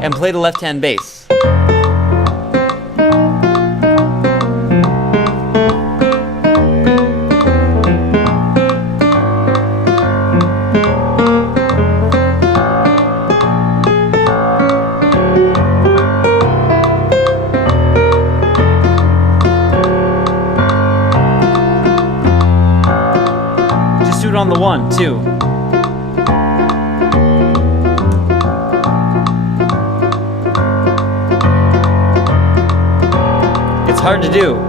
And play the left-hand bass. On the 1, 2. It's hard to do.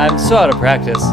I'm so out of practice.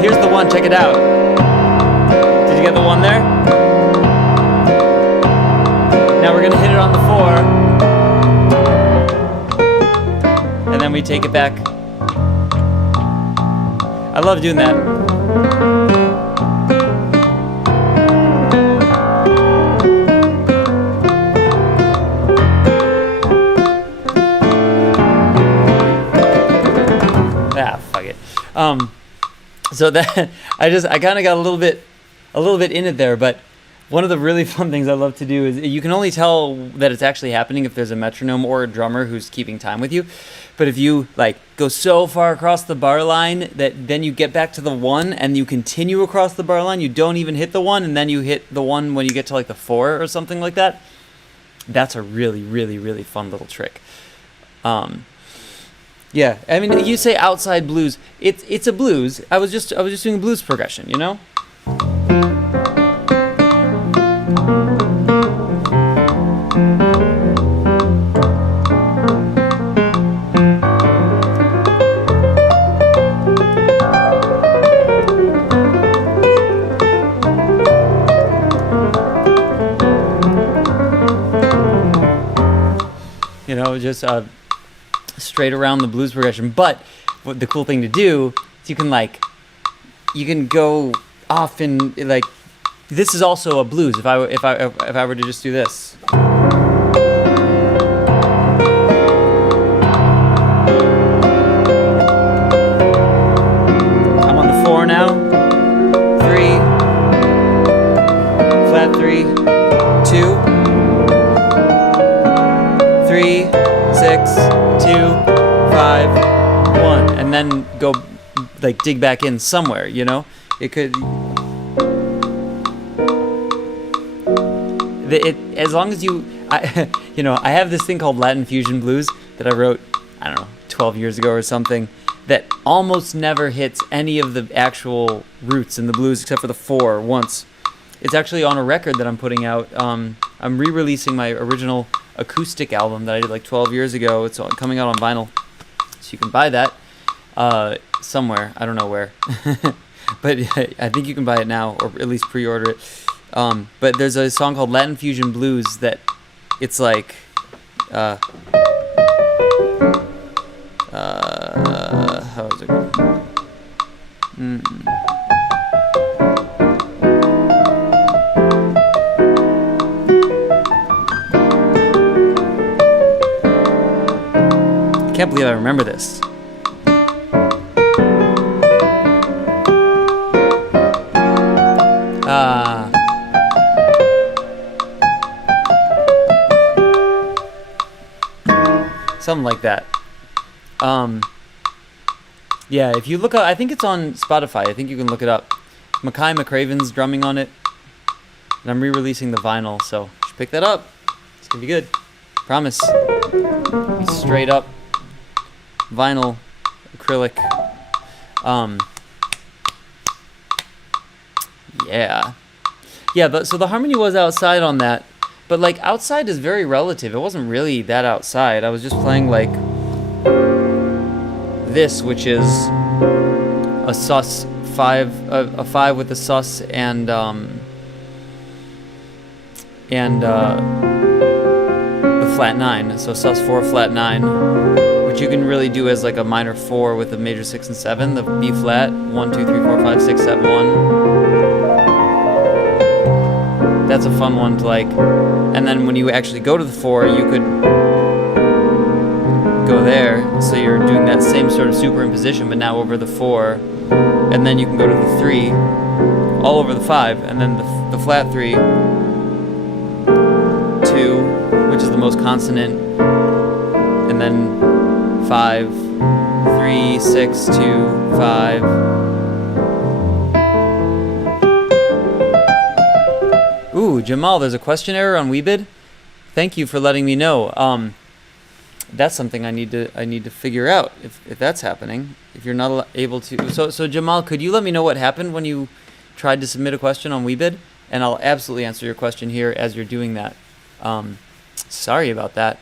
Here's the 1, check it out. Did you get the 1 there? Now we're gonna hit it on the 4. And then we take it back. I love doing that. Fuck it. So that I kind of got a little bit in it there, but one of the really fun things I love to do is you can only tell that it's actually happening if there's a metronome or a drummer who's keeping time with you. But if you like go so far across the bar line that then you get back to the 1 and you continue across the bar line, you don't even hit the 1 and then you hit the 1 when you get to like the 4 or something like that. That's a really, really, really fun little trick. Yeah, I mean, you say outside blues. It's a blues. I was just doing a blues progression, you know. You know, just straight around the blues progression. But what the cool thing to do is you can go off in like this is also a blues. If I were to just do this. I'm on the 4 now. 3, flat 3, 2, 3, 6, 2, 5, 1, and then go like dig back in somewhere, you know? It could as long as you I I have this thing called Latin Fusion Blues that I wrote, I don't know, 12 years ago or something, that almost never hits any of the actual roots in the blues except for the 4 once. It's actually on a record that I'm putting out. I'm re-releasing my original acoustic album that I did like 12 years ago. It's coming out on vinyl, so you can buy that somewhere. I don't know where, but I think you can buy it now, or at least pre-order it. But there's a song called Latin Fusion Blues that it's like how is it going? I can't believe I remember this. Something like that. Yeah, if you look up, I think it's on Spotify. I think you can look it up. Mackay McCraven's drumming on it. And I'm re-releasing the vinyl, so you should pick that up. It's gonna be good. Promise. Be straight up vinyl, acrylic. Yeah. Yeah, so the harmony was outside on that. But like outside is very relative. It wasn't really that outside. I was just playing like this, which is a sus 5, a 5 with a sus and a flat 9. So sus 4 flat 9, which you can really do as like a minor 4 with a major 6 and 7. The B flat 1 2 3 4 5 6 7 1. That's a fun one to like. And then when you actually go to the 4, you could go there, so you're doing that same sort of superimposition, but now over the 4, and then you can go to the 3, all over the 5, and then the flat 3, 2, which is the most consonant, and then 5, 3, 6, 2, 5. Ooh, Jamal, there's a question error on WeeBID. Thank you for letting me know. That's something I need to figure out if that's happening. If you're not able to, so Jamal, could you let me know what happened when you tried to submit a question on WeeBID, and I'll absolutely answer your question here as you're doing that. Sorry about that.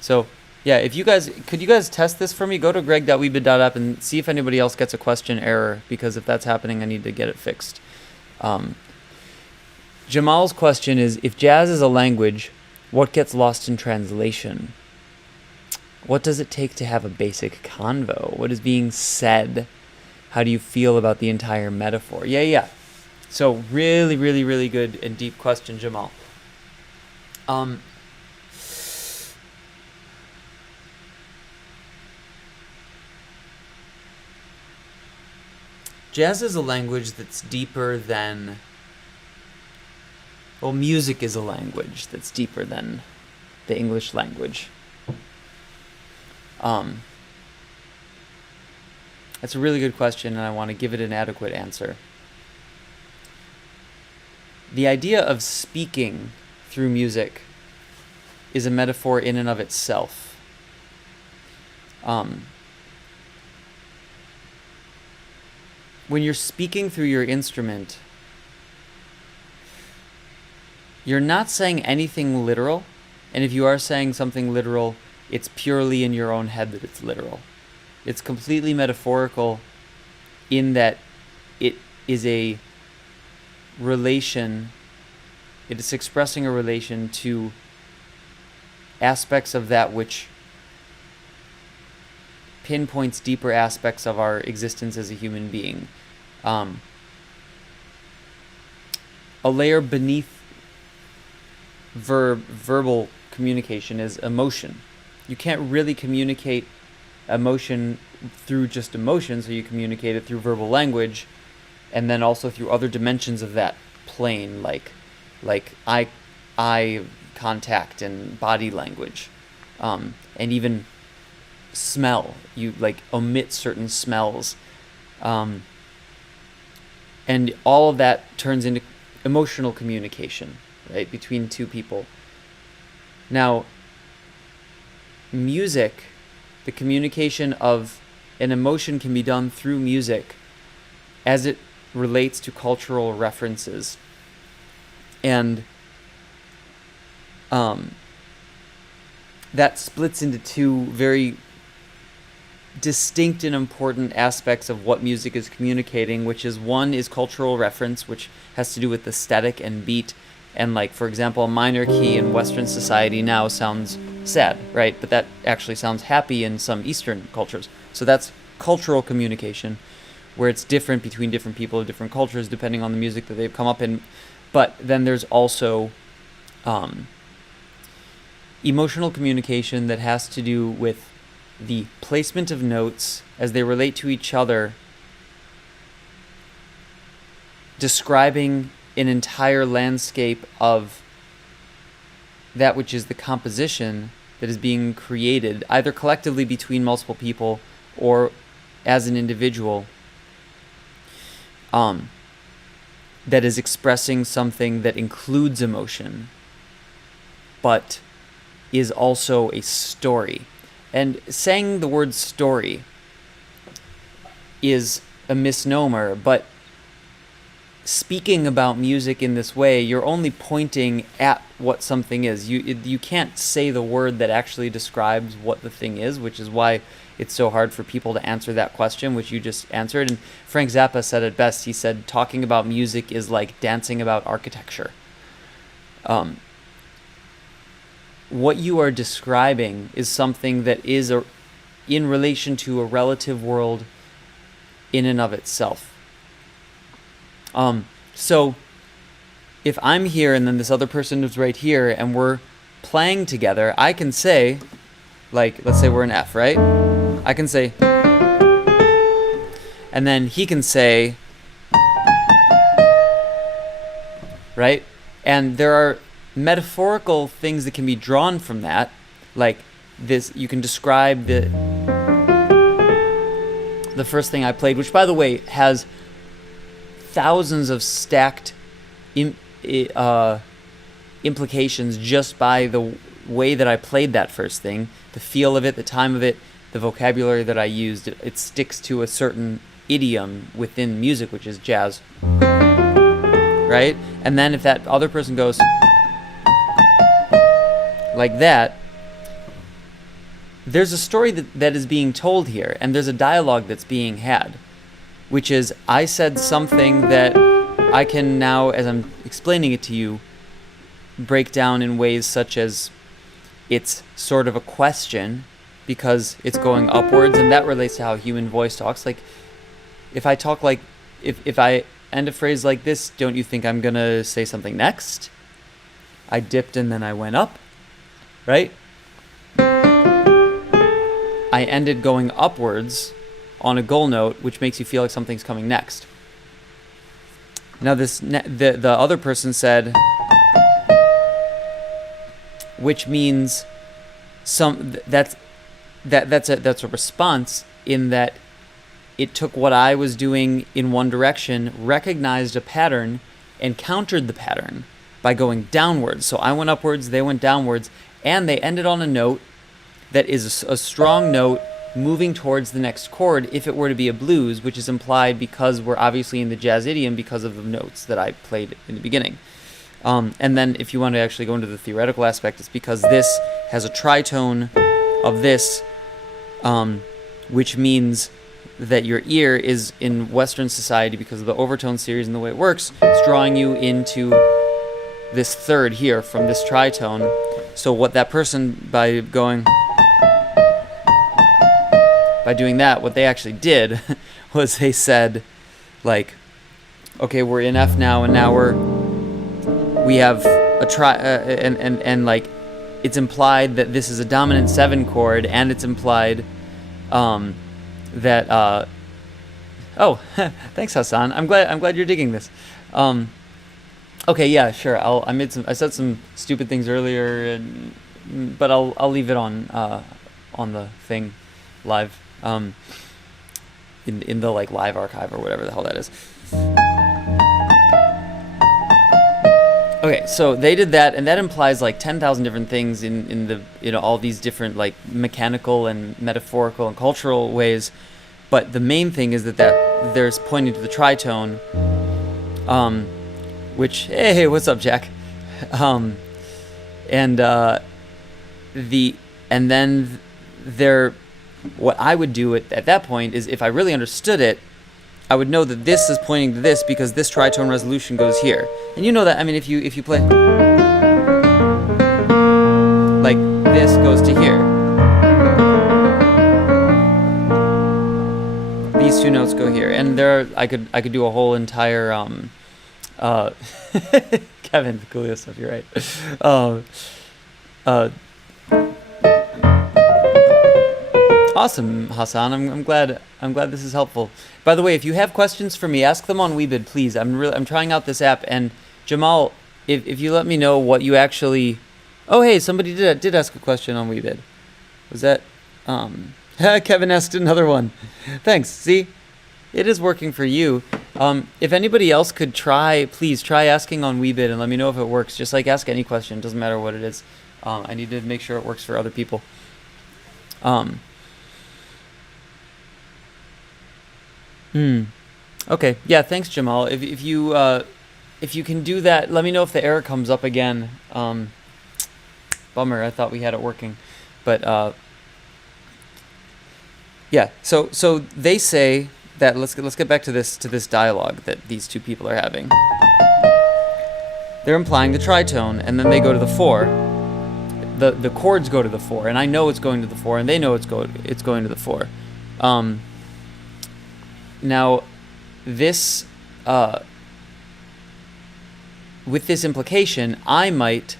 So yeah, could you guys test this for me? Go to greg.weebid.app and see if anybody else gets a question error, because if that's happening, I need to get it fixed. Jamal's question is, if jazz is a language, what gets lost in translation? What does it take to have a basic convo? What is being said? How do you feel about the entire metaphor? Yeah. So really, really, really good and deep question, Jamal. Jazz is a language that's deeper than... Well, music is a language that's deeper than the English language. That's a really good question, and I want to give it an adequate answer. The idea of speaking through music is a metaphor in and of itself. When you're speaking through your instrument, you're not saying anything literal, and if you are saying something literal, it's purely in your own head that it's literal. It's completely metaphorical in that it is a relation, it is expressing a relation to aspects of that which pinpoints deeper aspects of our existence as a human being. A layer beneath verbal communication is emotion. You can't really communicate emotion through just emotion, so you communicate it through verbal language, and then also through other dimensions of that plane, like eye contact and body language, and even smell. You like omit certain smells, and all of that turns into emotional communication, right, between two people. Now, music, the communication of an emotion can be done through music as it relates to cultural references. And that splits into two very distinct and important aspects of what music is communicating, which is one is cultural reference, which has to do with aesthetic and beat. And like, for example, a minor key in Western society now sounds sad, right? But that actually sounds happy in some Eastern cultures. So that's cultural communication, where it's different between different people of different cultures depending on the music that they've come up in. But then there's also emotional communication that has to do with the placement of notes as they relate to each other, describing an entire landscape of that which is the composition that is being created, either collectively between multiple people or as an individual, that is expressing something that includes emotion, but is also a story. And saying the word story is a misnomer, but speaking about music in this way, you're only pointing at what something is. You can't say the word that actually describes what the thing is, which is why it's so hard for people to answer that question, which you just answered. And Frank Zappa said it best. He said, talking about music is like dancing about architecture. What you are describing is something that is in relation to a relative world in and of itself. So if I'm here and then this other person is right here and we're playing together, I can say, like, let's say we're in F, right? I can say, and then he can say, right? And there are metaphorical things that can be drawn from that, like this. You can describe the first thing I played, which by the way has thousands of stacked implications just by the way that I played that first thing, the feel of it, the time of it, the vocabulary that I used. It sticks to a certain idiom within music, which is jazz, right? And then if that other person goes like that, there's a story that is being told here, and there's a dialogue that's being had, which is, I said something that I can now, as I'm explaining it to you, break down in ways such as it's sort of a question because it's going upwards, and that relates to how human voice talks. Like, if I talk like, if I end a phrase like this, don't you think I'm gonna say something next? I dipped and then I went up, right? I ended going upwards on a goal note, which makes you feel like something's coming next. Now the other person said, which means that's a response in that it took what I was doing in one direction, recognized a pattern, and countered the pattern by going downwards. So I went upwards, they went downwards, and they ended on a note that is a strong note moving towards the next chord if it were to be a blues, which is implied because we're obviously in the jazz idiom because of the notes that I played in the beginning. And then if you want to actually go into the theoretical aspect, it's because this has a tritone of this, which means that your ear is in Western society, because of the overtone series and the way it works, it's drawing you into this third here from this tritone. So what that person, by doing that, what they actually did was they said, like, okay, we're in F now, and now we have a and like, it's implied that this is a dominant 7 chord, and it's implied that oh, thanks, Hassan. I'm glad you're digging this. Okay, yeah, sure. I said some stupid things earlier, but I'll leave it on the thing live, in the like live archive or whatever the hell that is. Okay, so they did that, and that implies like 10,000 different things in the all these different like mechanical and metaphorical and cultural ways. But the main thing is that there's pointing to the tritone, which hey, what's up, Jack? And then there, what I would do at that point is, if I really understood it, I would know that this is pointing to this because this tritone resolution goes here. And you know that, I mean, if you play like this goes to here. These two notes go here. And I could do a whole entire Kevin, coolio stuff, you're right. Awesome, Hassan. I'm glad this is helpful. By the way, if you have questions for me, ask them on WeeBID, please. I'm trying out this app, and Jamal, if you let me know what you actually. Oh, hey, somebody did ask a question on WeeBID. Was that Kevin asked another one. Thanks. See, it is working for you. If anybody else could please try asking on WeeBID and let me know if it works. Just like ask any question, doesn't matter what it is. I need to make sure it works for other people. Okay. Yeah. Thanks, Jamal. If you can do that, let me know if the error comes up again. Bummer. I thought we had it working, but yeah. So they say that let's get back to this dialogue that these two people are having. They're implying the tritone, and then they go to the 4. The chords go to the 4, and I know it's going to the 4, and they know it's going to the 4. Now, this with this implication, I might.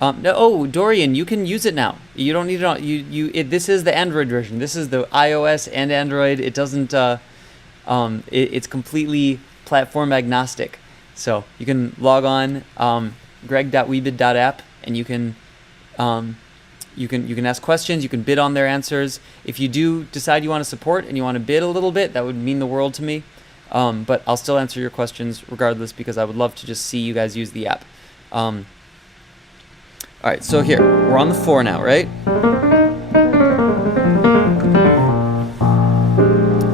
Dorian, you can use it now. You don't need it. This is the Android version. This is the iOS and Android. It doesn't. It's completely platform agnostic. So you can log on greg.weebid.app, and you can ask questions. You can bid on their answers. If you do decide you want to support and you want to bid a little bit, that would mean the world to me. But I'll still answer your questions regardless, because I would love to just see you guys use the app. All right, so here we're on the 4 now, right?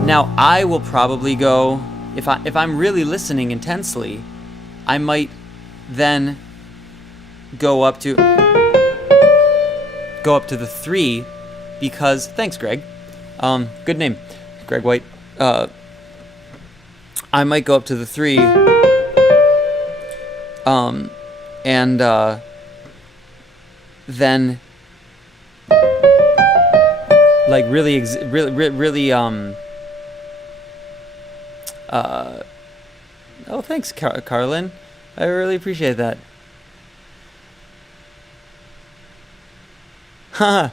Now I will probably go, if I'm really listening intensely, I might then go up to the 3, because thanks, Greg. Good name, Greg White. I might go up to the 3, and then like really oh, thanks, Carlin. I really appreciate that. Haha.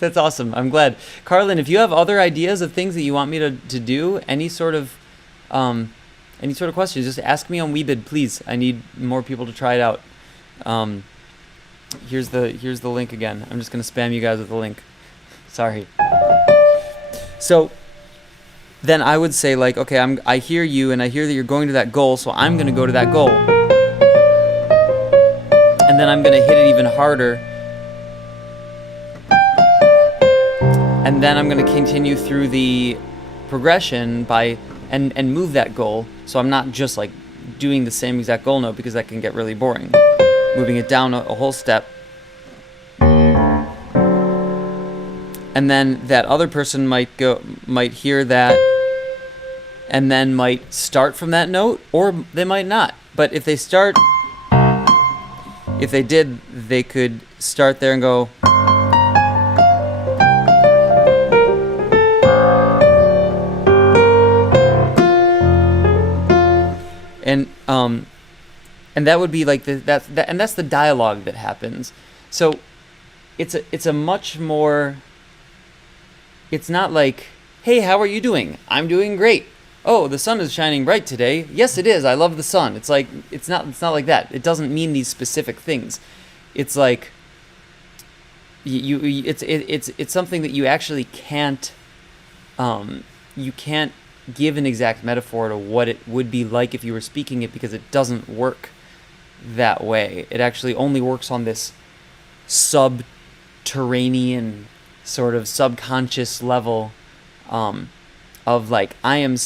That's awesome. I'm glad. Carlin, if you have other ideas of things that you want me to do, any sort of questions, just ask me on WeeBID, please. I need more people to try it out. Here's the link again. I'm just gonna spam you guys with the link. Sorry. So then I would say, like, okay, I hear you, and I hear that you're going to that goal, so I'm gonna go to that goal, and then I'm gonna hit it even harder, and then I'm gonna continue through the progression and move that goal, so I'm not just like doing the same exact goal note, because that can get really boring. Moving it down a whole step, and then that other person might hear that, and then might start from that note, or they might not. But if they did, they could start there and go. And that would be like that's the dialogue that happens. So it's a much more. It's not like, hey, how are you doing? I'm doing great. Oh, the sun is shining bright today. Yes, it is. I love the sun. It's like it's not like that. It doesn't mean these specific things. It's like it's something that you actually can't give an exact metaphor to what it would be like if you were speaking it, because it doesn't work that way. It actually only works on this subterranean sort of subconscious level of like I'm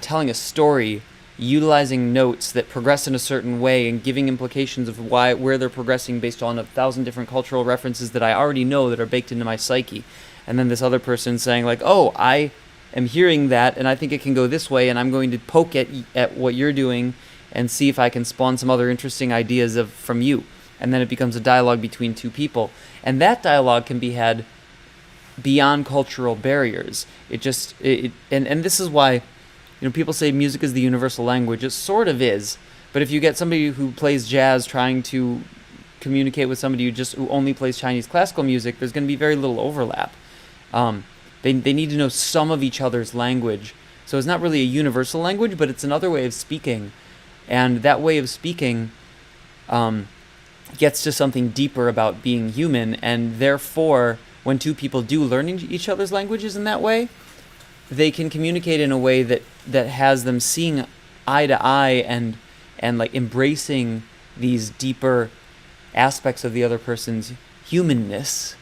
telling a story utilizing notes that progress in a certain way and giving implications of where they're progressing based on 1,000 different cultural references that I already know that are baked into my psyche. And then this other person saying like, oh, I am hearing that and I think it can go this way, and I'm going to poke at what you're doing and see if I can spawn some other interesting ideas from you. And then it becomes a dialogue between two people. And that dialogue can be had beyond cultural barriers. And this is why, people say music is the universal language. It sort of is. But if you get somebody who plays jazz trying to communicate with somebody who only plays Chinese classical music, there's going to be very little overlap. They need to know some of each other's language. So it's not really a universal language, but it's another way of speaking. And that way of speaking gets to something deeper about being human. And therefore, when two people do learn each other's languages in that way, they can communicate in a way that has them seeing eye to eye and like embracing these deeper aspects of the other person's humanness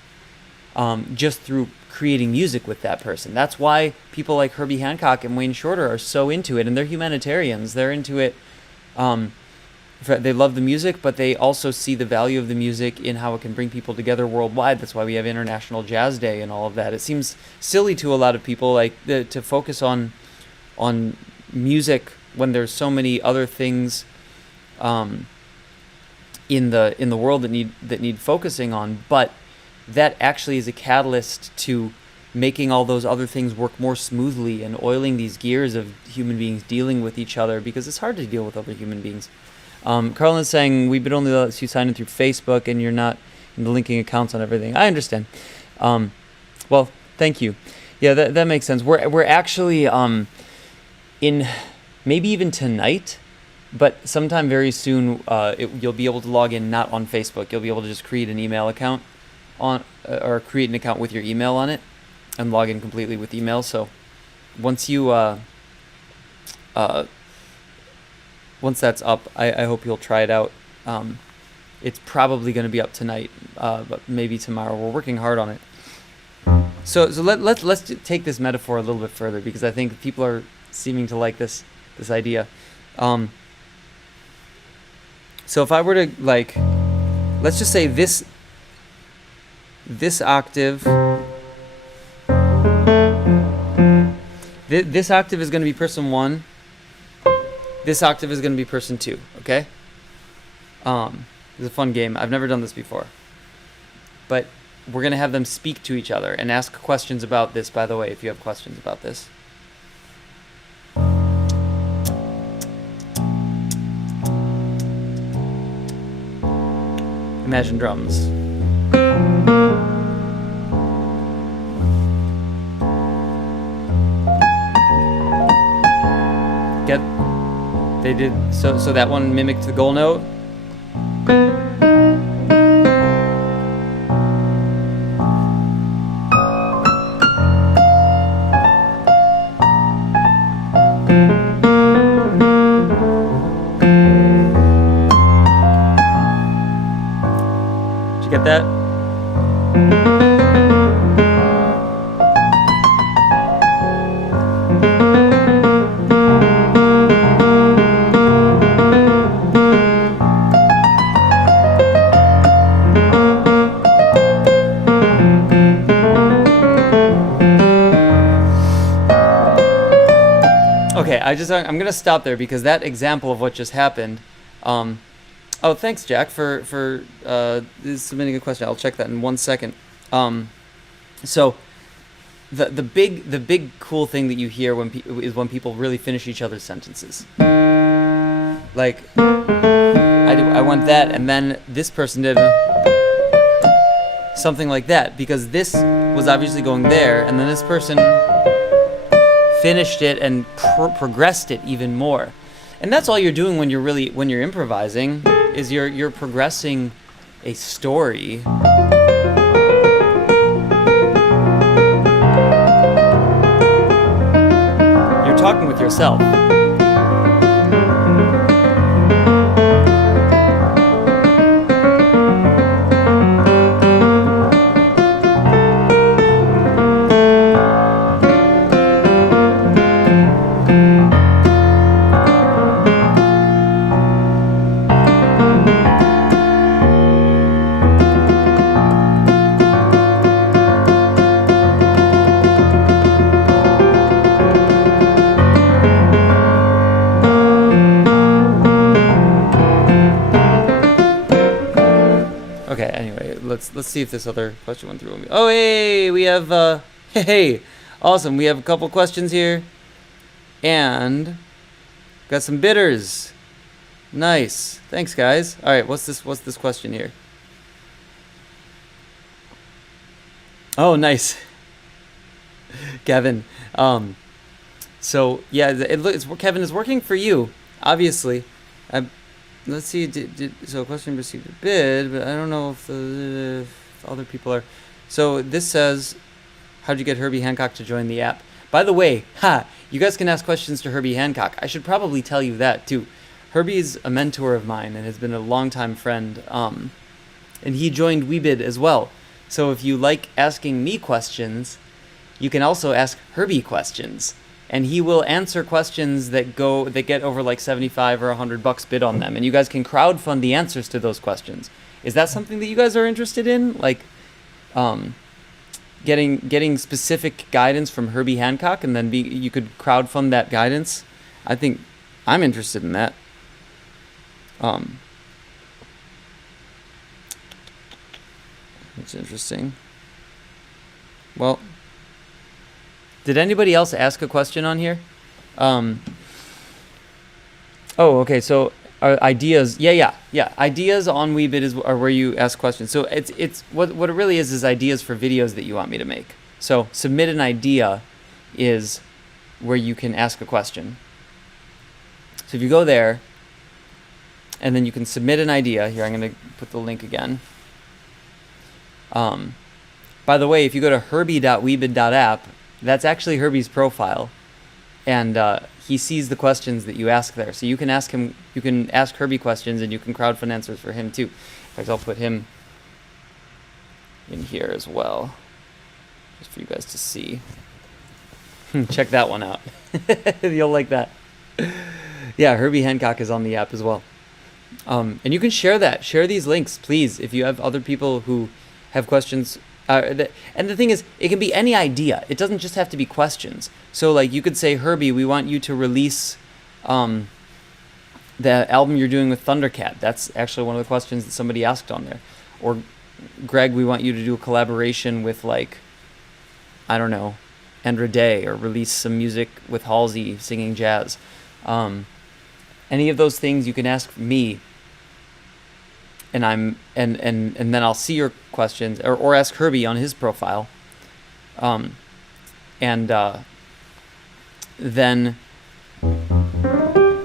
just through creating music with that person. That's why people like Herbie Hancock and Wayne Shorter are so into it, and they're humanitarians. They're into it. They love the music, but they also see the value of the music in how it can bring people together worldwide. That's why we have International Jazz Day and all of that. It seems silly to a lot of people to focus on music when there's so many other things in the world that need focusing on. But that actually is a catalyst to making all those other things work more smoothly and oiling these gears of human beings dealing with each other, because it's hard to deal with other human beings. Carlin's saying WeeBID only lets you sign in through Facebook and you're not in the linking accounts on everything. I understand. Well, thank you. Yeah, that makes sense. We're actually in maybe even tonight, but sometime very soon you'll be able to log in not on Facebook. You'll be able to just create an email account or create an account with your email on it and log in completely with email. So once you once that's up, I hope you'll try it out. It's probably going to be up tonight, but maybe tomorrow. We're working hard on it. So let's take this metaphor a little bit further, because I think people are seeming to like this idea. So if I were to let's just say this octave. This octave is going to be person 1. This octave is going to be person 2, okay? It's a fun game. I've never done this before. But we're going to have them speak to each other and ask questions about this, by the way, if you have questions about this. Imagine drums. They did so that one mimicked the goal note. Did you get that? Okay, I'm gonna stop there because that example of what just happened. Oh, thanks, Jack, for submitting a question. I'll check that in 1 second. So the big cool thing that you hear is when people really finish each other's sentences. Like I want that, and then this person did something like that, because this was obviously going there, and then this person finished it and progressed it even more. And that's all you're doing when you're improvising, is you're progressing a story. You're talking with yourself. let's see if this other question went through. Oh, hey, we have hey, awesome. We have a couple questions here, and got some bidders. Nice. Thanks, guys. All right, what's this question here? Oh, nice. Kevin. So yeah, Kevin is working for you, obviously. Let's see. So a question received a bid, but I don't know if if other people are. So this says, how'd you get Herbie Hancock to join the app? By the way, you guys can ask questions to Herbie Hancock. I should probably tell you that too. Herbie's a mentor of mine and has been a longtime friend. And he joined WeeBID as well. So if you like asking me questions, you can also ask Herbie questions, and he will answer questions that get over like 75 or $100 bid on them, and you guys can crowdfund the answers to those questions. Is that something that you guys are interested in? Like, getting specific guidance from Herbie Hancock, and then you could crowdfund that guidance. I think I'm interested in that. That's interesting. Well, did anybody else ask a question on here? Oh, okay. So ideas. Yeah. Ideas on WeeBID are where you ask questions. So it's what it really is ideas for videos that you want me to make. So submit an idea is where you can ask a question. So if you go there, and then you can submit an idea. Here, I'm going to put the link again. By the way, if you go to herbie.weebid.app, that's actually Herbie's profile, and he sees the questions that you ask there. So you can ask Herbie questions, and you can crowdfund answers for him too. In fact, I'll put him in here as well, just for you guys to see. Check that one out. You'll like that. Yeah, Herbie Hancock is on the app as well. And you can share these links, please, if you have other people who have questions. And the thing is, it can be any idea. It doesn't just have to be questions. So like you could say, Herbie, we want you to release the album you're doing with Thundercat. That's actually one of the questions that somebody asked on there. Or Greg, we want you to do a collaboration with, like, I don't know, Endra Day, or release some music with Halsey singing jazz. Any of those things you can ask me, and then I'll see your questions, or ask Herbie on his profile, and then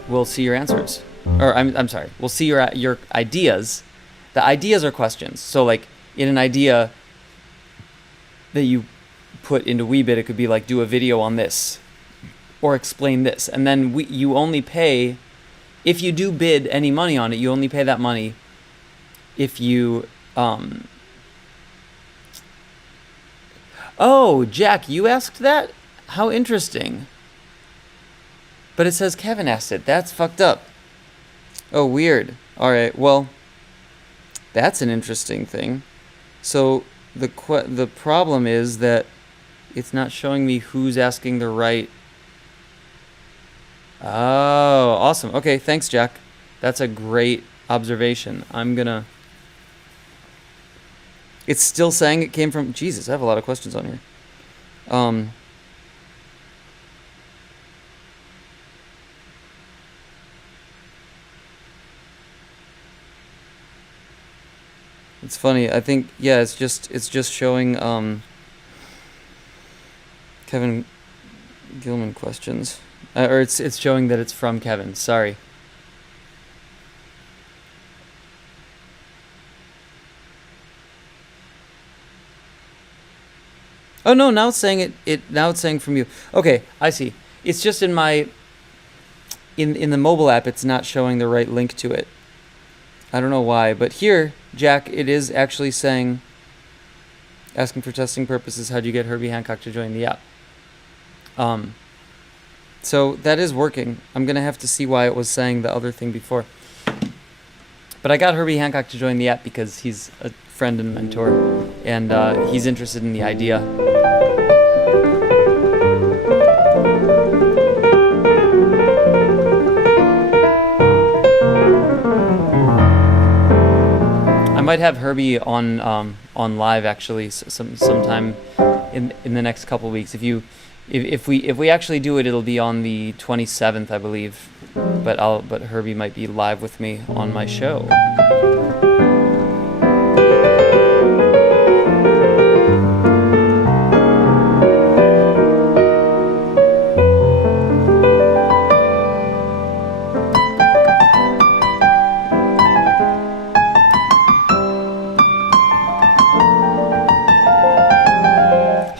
we'll see your answers. Or I'm sorry, we'll see your ideas. The ideas are questions. So like in an idea that you put into WeeBID, it could be like, do a video on this, or explain this, and then you only pay. If you do bid any money on it, you only pay that money if you... Oh, Jack, you asked that? How interesting. But it says Kevin asked it. That's fucked up. Oh, weird. All right, well, that's an interesting thing. So the problem is that it's not showing me who's asking the right... Oh, awesome. Okay, thanks, Jack. That's a great observation. I'm gonna... It's still saying it came from... Jesus, I have a lot of questions on here. It's funny. I think, yeah, it's just showing Kevin Gilman questions. Or it's showing that it's from Kevin. Sorry. Oh no! Now it's saying now it's saying from you. Okay, I see. It's just in my in the mobile app. It's not showing the right link to it. I don't know why, but here, Jack, it is actually saying, asking for testing purposes, how do you get Herbie Hancock to join the app? So that is working. I'm going to have to see why it was saying the other thing before. But I got Herbie Hancock to join the app because he's a friend and mentor, and he's interested in the idea. I might have Herbie on live actually sometime in the next couple weeks. If we actually do it, it'll be on the 27th, I believe. But Herbie might be live with me on my show.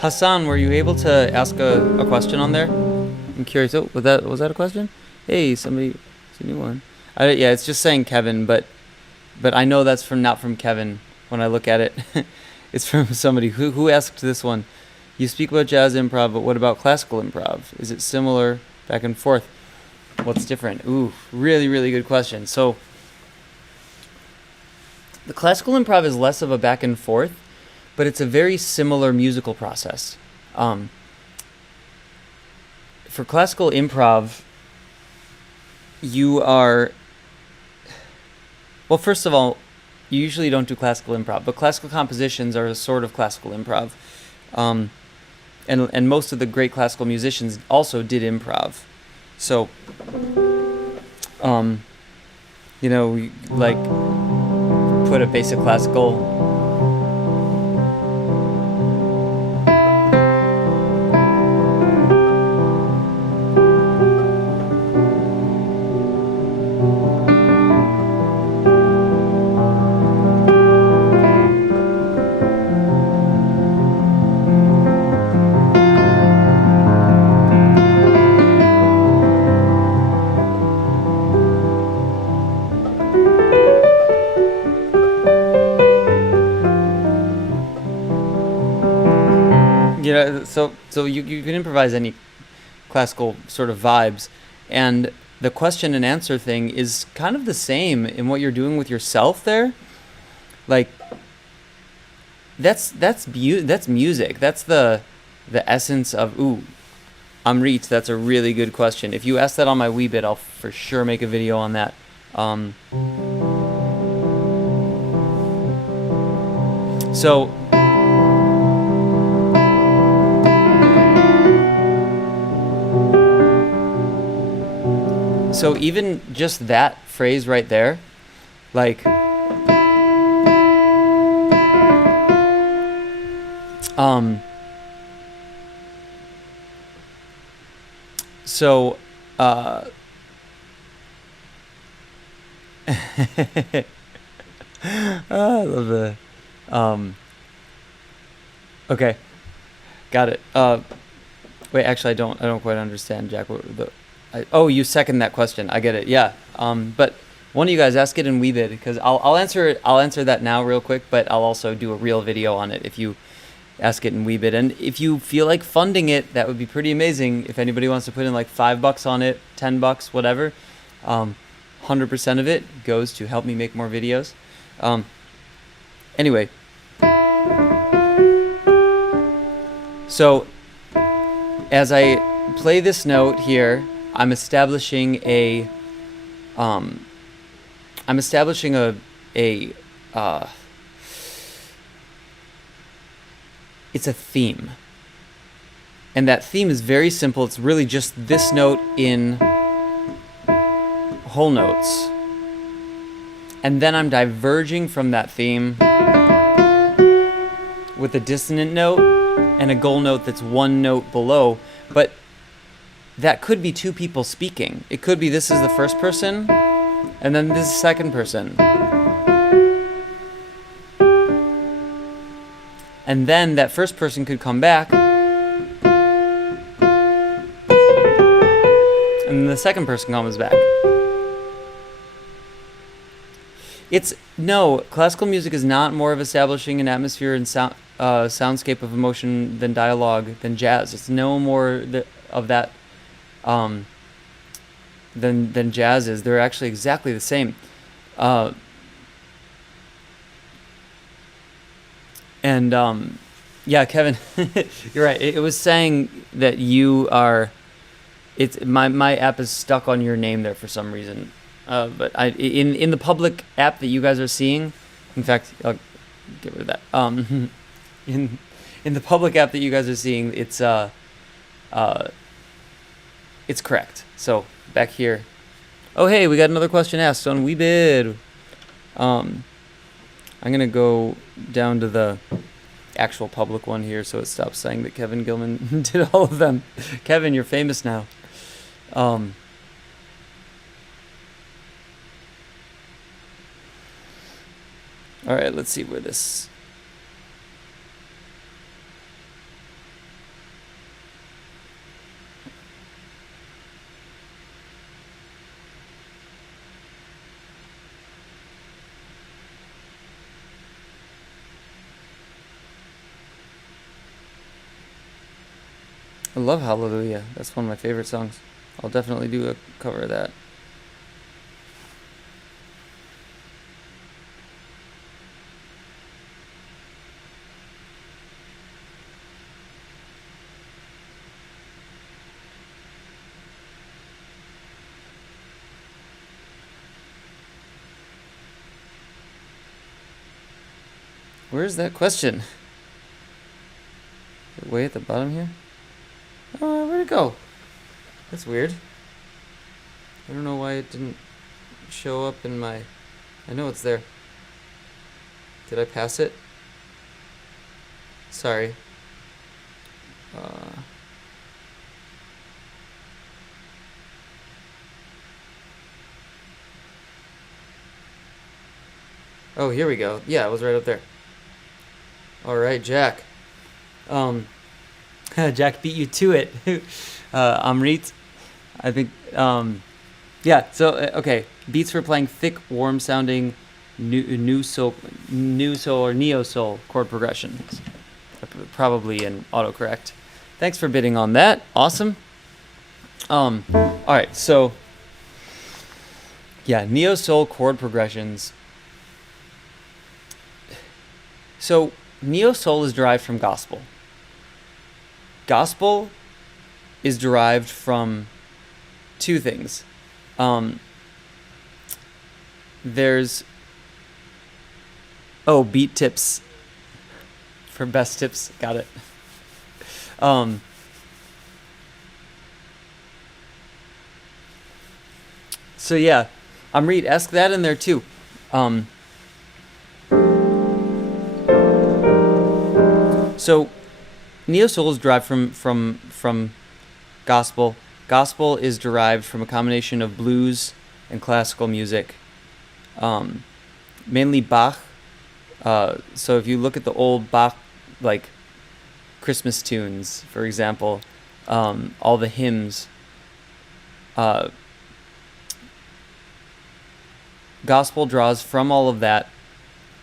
Hassan, were you able to ask a question on there? I'm curious. Oh, was that a question? Hey, somebody, it's a new one. Yeah, it's just saying Kevin, but I know that's not from Kevin when I look at it. It's from somebody who asked this one. You speak about jazz improv, but what about classical improv? Is it similar back and forth? What's different? Ooh, really, really good question. So the classical improv is less of a back and forth, but it's a very similar musical process. For classical improv, well, first of all, you usually don't do classical improv, but classical compositions are a sort of classical improv. And most of the great classical musicians also did improv. So, we like put a basic classical So you can improvise any classical sort of vibes, and the question and answer thing is kind of the same in what you're doing with yourself there. Like that's music. That's the essence of Amrit. That's a really good question. If you ask that on my WeeBID, I'll for sure make a video on that. So even just that phrase right there, like, I love the, okay, got it. Wait, actually, I don't quite understand, Jack. You second that question. I get it. Yeah. But one of you guys ask it in WeeBID, because I'll answer that now real quick, but I'll also do a real video on it if you ask it in WeeBID. And if you feel like funding it, that would be pretty amazing. If anybody wants to put in like $5 on it, $10, whatever, 100% of it goes to help me make more videos. Anyway, so as I play this note here, I'm establishing a it's a theme. And that theme is very simple. It's really just this note in whole notes. And then I'm diverging from that theme with a dissonant note and a goal note that's one note below. But that could be two people speaking. It could be this is the first person, and then this is the second person. And then that first person could come back, and the second person comes back. Classical music is not more of establishing an atmosphere and soundscape of emotion than dialogue than jazz. It's no more of that than jazz is. They're actually exactly the same. Yeah, Kevin, you're right. It was saying that you are. It's my app is stuck on your name there for some reason. But in the public app that you guys are seeing, In fact, I'll get rid of that. In the public app that you guys are seeing, it's correct. So back here. Oh hey, we got another question asked on WeeBID. I'm gonna go down to the actual public one here, so it stops saying that Kevin Gilman did all of them. Kevin, you're famous now. All right, let's see where this. I love Hallelujah. That's one of my favorite songs. I'll definitely do a cover of that. Where's that question? Way at the bottom here? Oh, where'd it go? That's weird. I don't know why it didn't show up in my... I know it's there. Did I pass it? Sorry. Oh, here we go. Yeah, it was right up there. All right, Jack. Jack beat you to it. Amrit, I think. Yeah. So okay, beats for playing thick, warm-sounding, new soul or neo soul chord progressions. Probably in autocorrect. Thanks for bidding on that. Awesome. All right. So yeah, neo soul chord progressions. So neo soul is derived from gospel. Gospel is derived from two things. There's beat tips for best tips. Got it. So yeah, Amrit, ask that in there too. So neo soul is derived from gospel. Gospel is derived from a combination of blues and classical music, mainly Bach. So if you look at the old Bach, like Christmas tunes, for example, all the hymns, gospel draws from all of that,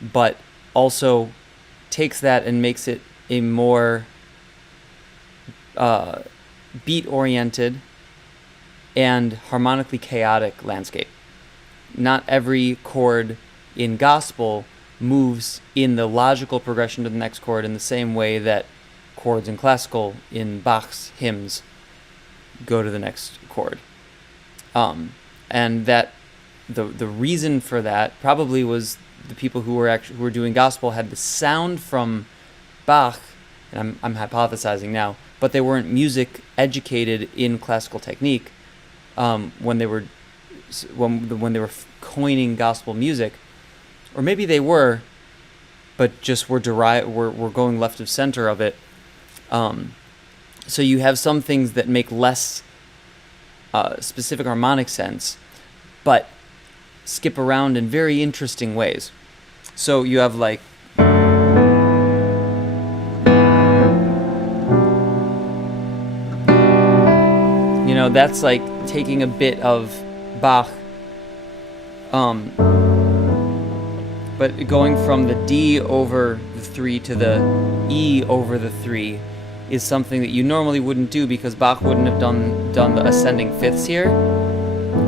but also takes that and makes it a more beat-oriented and harmonically chaotic landscape. Not every chord in gospel moves in the logical progression to the next chord in the same way that chords in classical in Bach's hymns go to the next chord. And that the reason for that probably was the people who were doing gospel had the sound from Bach, and I'm hypothesizing now, but they weren't music educated in classical technique when they were coining gospel music, or maybe they were, but just were going left of center of it. So you have some things that make less specific harmonic sense, but skip around in very interesting ways. So you have like that's like taking a bit of Bach, but going from the D over the 3 to the E over the 3 is something that you normally wouldn't do because Bach wouldn't have done the ascending fifths here,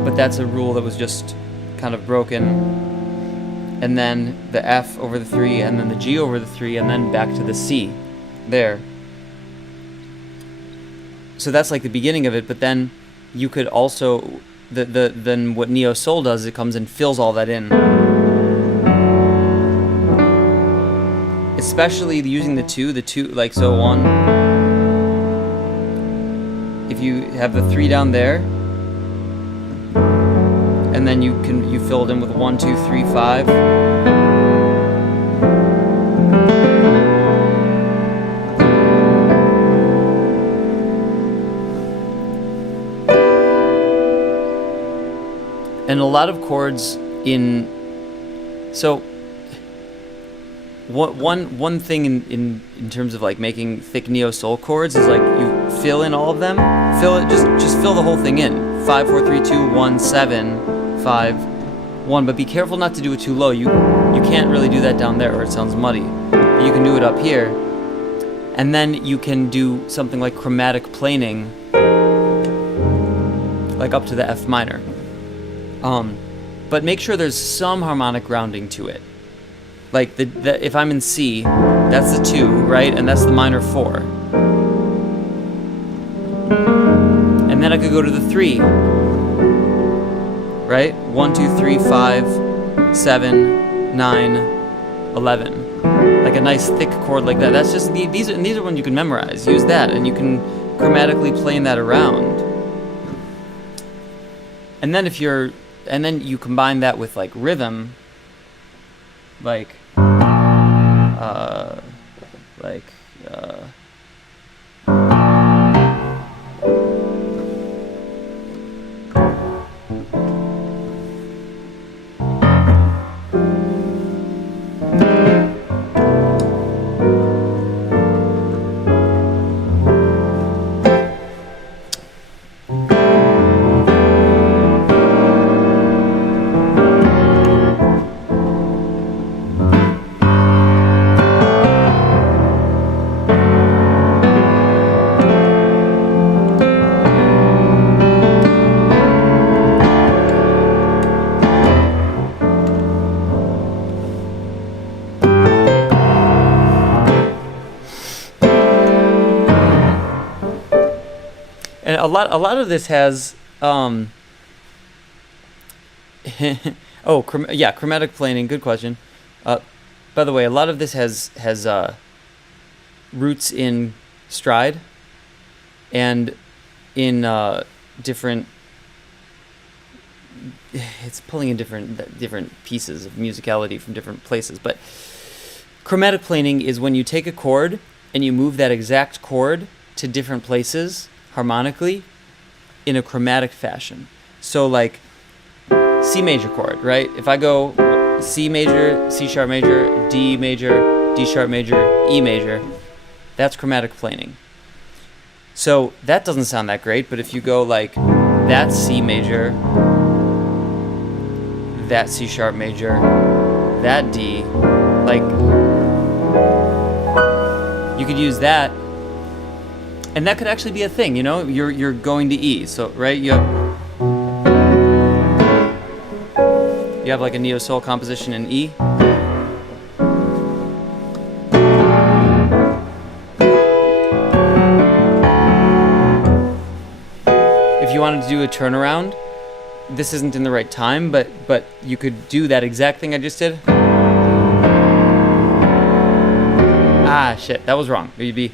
but that's a rule that was just kind of broken. And then the F over the 3, and then the G over the 3, and then back to the C there. So that's like the beginning of it, but then you could also then what neo soul does, it comes and fills all that in. especially using the two, like, so one, if you have the 3 down there, and then you fill it in with 1, 2, 3, 5. And a lot of chords in, so one thing in terms of like making thick neo soul chords is like you fill in all of them, just fill the whole thing in, 5, 4, 3, 2, 1, 7, 5, 1, but be careful not to do it too low. You can't really do that down there or it sounds muddy. You can do it up here, and then you can do something like chromatic planing, like up to the F minor. But make sure there's some harmonic grounding to it. Like if I'm in C, that's the 2, right? And that's the minor 4. And then I could go to the 3, right? 1, 2, 3, 5, 7, 9, 11. Like a nice thick chord like that. That's just these are ones you can memorize. Use that, and you can chromatically plane that around. And then then you combine that with like rhythm, like and a lot of this has chromatic planing. Good question. By the way, a lot of this has roots in stride and in different. It's pulling in different pieces of musicality from different places. But chromatic planing is when you take a chord and you move that exact chord to different places harmonically in a chromatic fashion. So like C major chord, right? If I go C major, C sharp major, D major, D sharp major, E major, that's chromatic planing. So that doesn't sound that great, but if you go like that C major, that C sharp major, that D, like you could use that, and that could actually be a thing, you know? You're going to E, so right, you have like a neo soul composition in E. If you wanted to do a turnaround, this isn't in the right time, but you could do that exact thing I just did. Ah, shit, that was wrong. You'd be.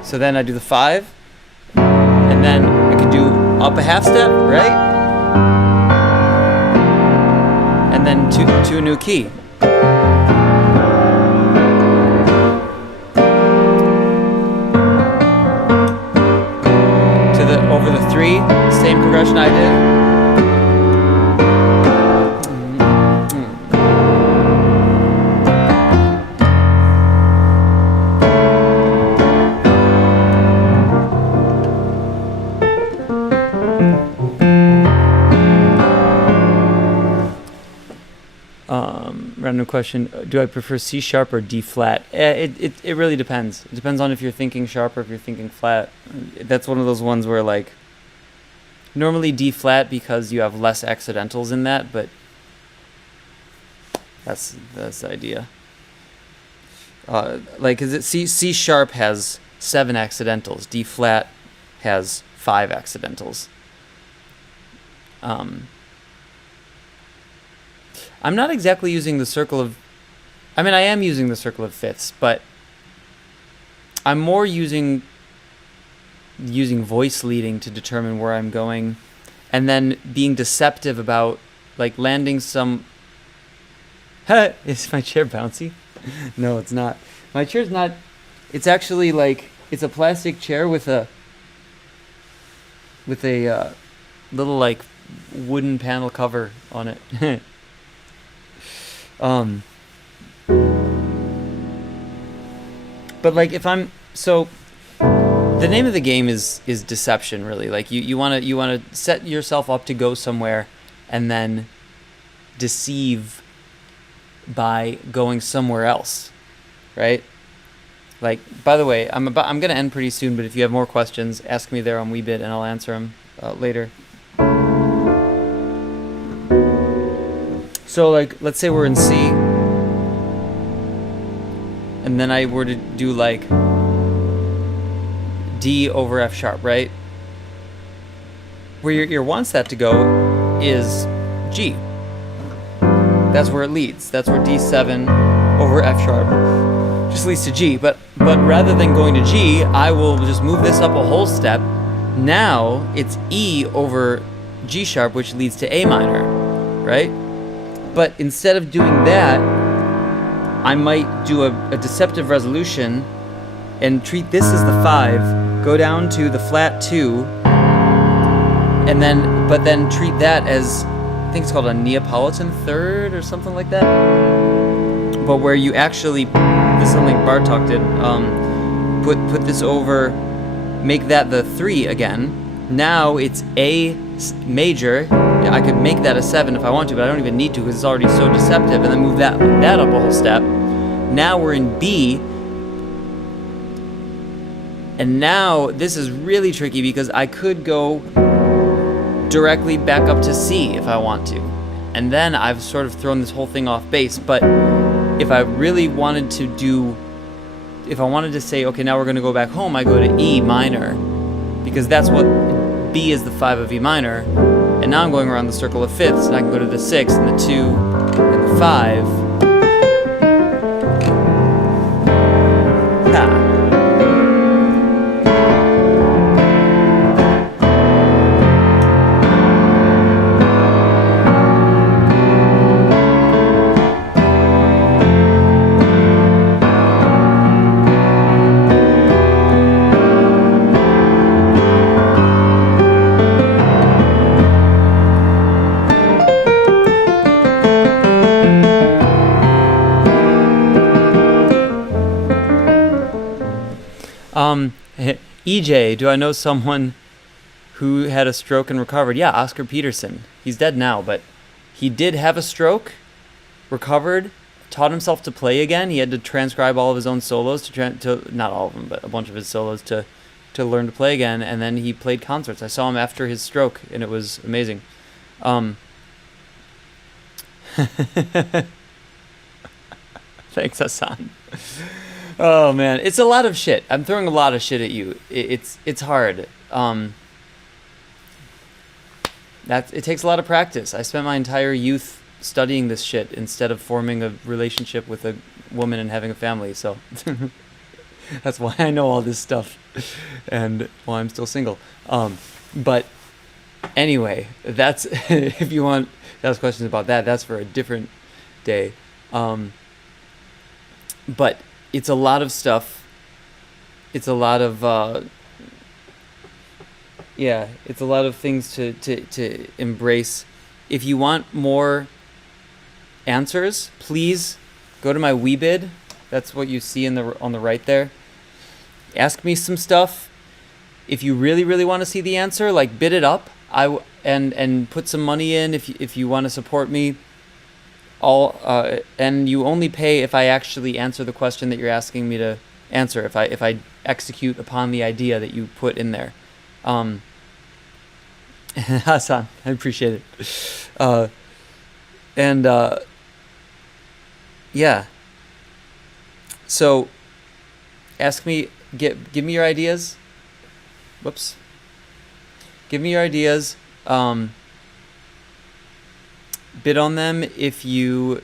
So then I do the 5, and then I could do up a half step, right? And then to a new key. Over the 3, same progression I did. Random question: do I prefer C sharp or D flat? It really depends. It depends on if you're thinking sharp or if you're thinking flat. That's one of those ones where like normally D flat because you have less accidentals in that, but that's the idea. Like, is it C sharp has 7 accidentals. D flat has 5 accidentals. I'm not exactly using the circle of... I mean, I am using the circle of fifths, but I'm more using voice leading to determine where I'm going, and then being deceptive about, like, landing some... Is my chair bouncy? No, it's not. My chair's not... It's actually, like... It's a plastic chair with a little, like, wooden panel cover on it. But like if I'm so the name of the game is deception, really. Like you want to set yourself up to go somewhere and then deceive by going somewhere else, right? Like, by the way, I'm going to end pretty soon, but if you have more questions, ask me there on WeeBID and I'll answer them later. So, like, let's say we're in C, and then I were to do, like, D over F sharp, right? Where your ear wants that to go is G. That's where it leads. That's where D7 over F sharp just leads to G. But rather than going to G, I will just move this up a whole step. Now, it's E over G sharp, which leads to A minor, right? But instead of doing that, I might do a deceptive resolution and treat this as the 5, go down to the flat 2, and then treat that as, I think it's called a Neapolitan third or something like that. But where you actually, this is something Bartok did, put this over, make that the 3 again. Now it's A major. I could make that a 7 if I want to, but I don't even need to because it's already so deceptive, and then move that up a whole step. Now we're in B, and now this is really tricky because I could go directly back up to C if I want to, and then I've sort of thrown this whole thing off base. But if I really wanted to do, if I wanted to say, okay, now we're going to go back home, I go to E minor, because that's what B is, the 5 of E minor. And now I'm going around the circle of fifths, and I can go to the 6 and the 2 and the 5. Ha. EJ, do I know someone who had a stroke and recovered? Yeah, Oscar Peterson. He's dead now, but he did have a stroke, recovered, taught himself to play again. He had to transcribe all of his own solos, to not all of them, but a bunch of his solos to learn to play again, and then he played concerts. I saw him after his stroke, and it was amazing. Thanks, Hassan. Oh man, it's a lot of shit. I'm throwing a lot of shit at you. It's hard. It takes a lot of practice. I spent my entire youth studying this shit instead of forming a relationship with a woman and having a family. So that's why I know all this stuff, and why I'm still single. But anyway, that's if you want to ask questions about that, that's for a different day. But it's a lot of stuff. It's a lot of it's a lot of things to embrace. If you want more answers, please go to my WeeBID. That's what you see on the right there. Ask me some stuff. If you really, really want to see the answer, like, bid it up. And put some money in if you want to support me. and you only pay if I actually answer the question that you're asking me to answer. If I execute upon the idea that you put in there. Hassan, I appreciate it. And yeah. So, give me your ideas. Whoops. Give me your ideas. Bid on them if you're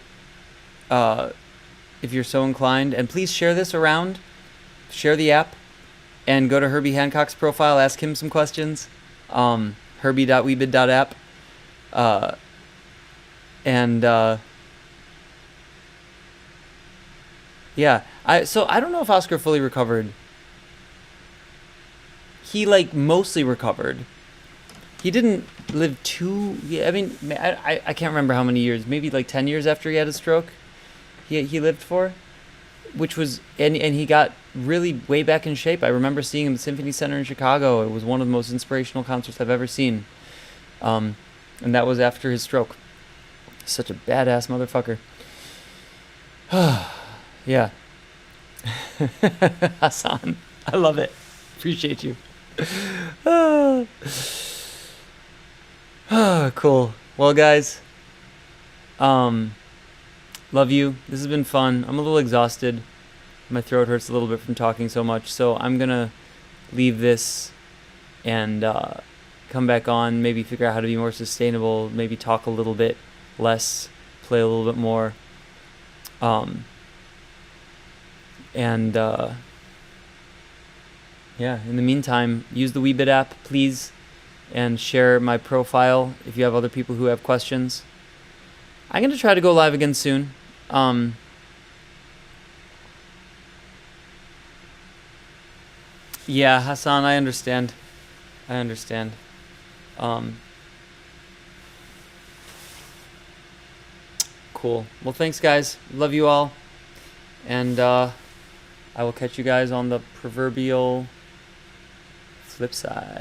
so inclined, and please share this around. Share the app, and go to Herbie Hancock's profile. Ask him some questions. Herbie.weebid.app. Yeah. I don't know if Oscar fully recovered. He mostly recovered. He didn't live too. Yeah, I mean, I can't remember how many years. Maybe 10 years after he had a stroke. He lived for, which was and he got really way back in shape. I remember seeing him at the Symphony Center in Chicago. It was one of the most inspirational concerts I've ever seen. And that was after his stroke. Such a badass motherfucker. Yeah. Hassan, I love it. Appreciate you. Cool. Well, guys, love you. This has been fun. I'm a little exhausted. My throat hurts a little bit from talking so much, so I'm gonna leave this and come back on, maybe figure out how to be more sustainable, maybe talk a little bit less, play a little bit more. Yeah, in the meantime, use the WeeBID app, please, and share my profile if you have other people who have questions. I'm going to try to go live again soon. Yeah, Hassan, I understand. Cool. Well, thanks, guys. Love you all. And I will catch you guys on the proverbial flip side.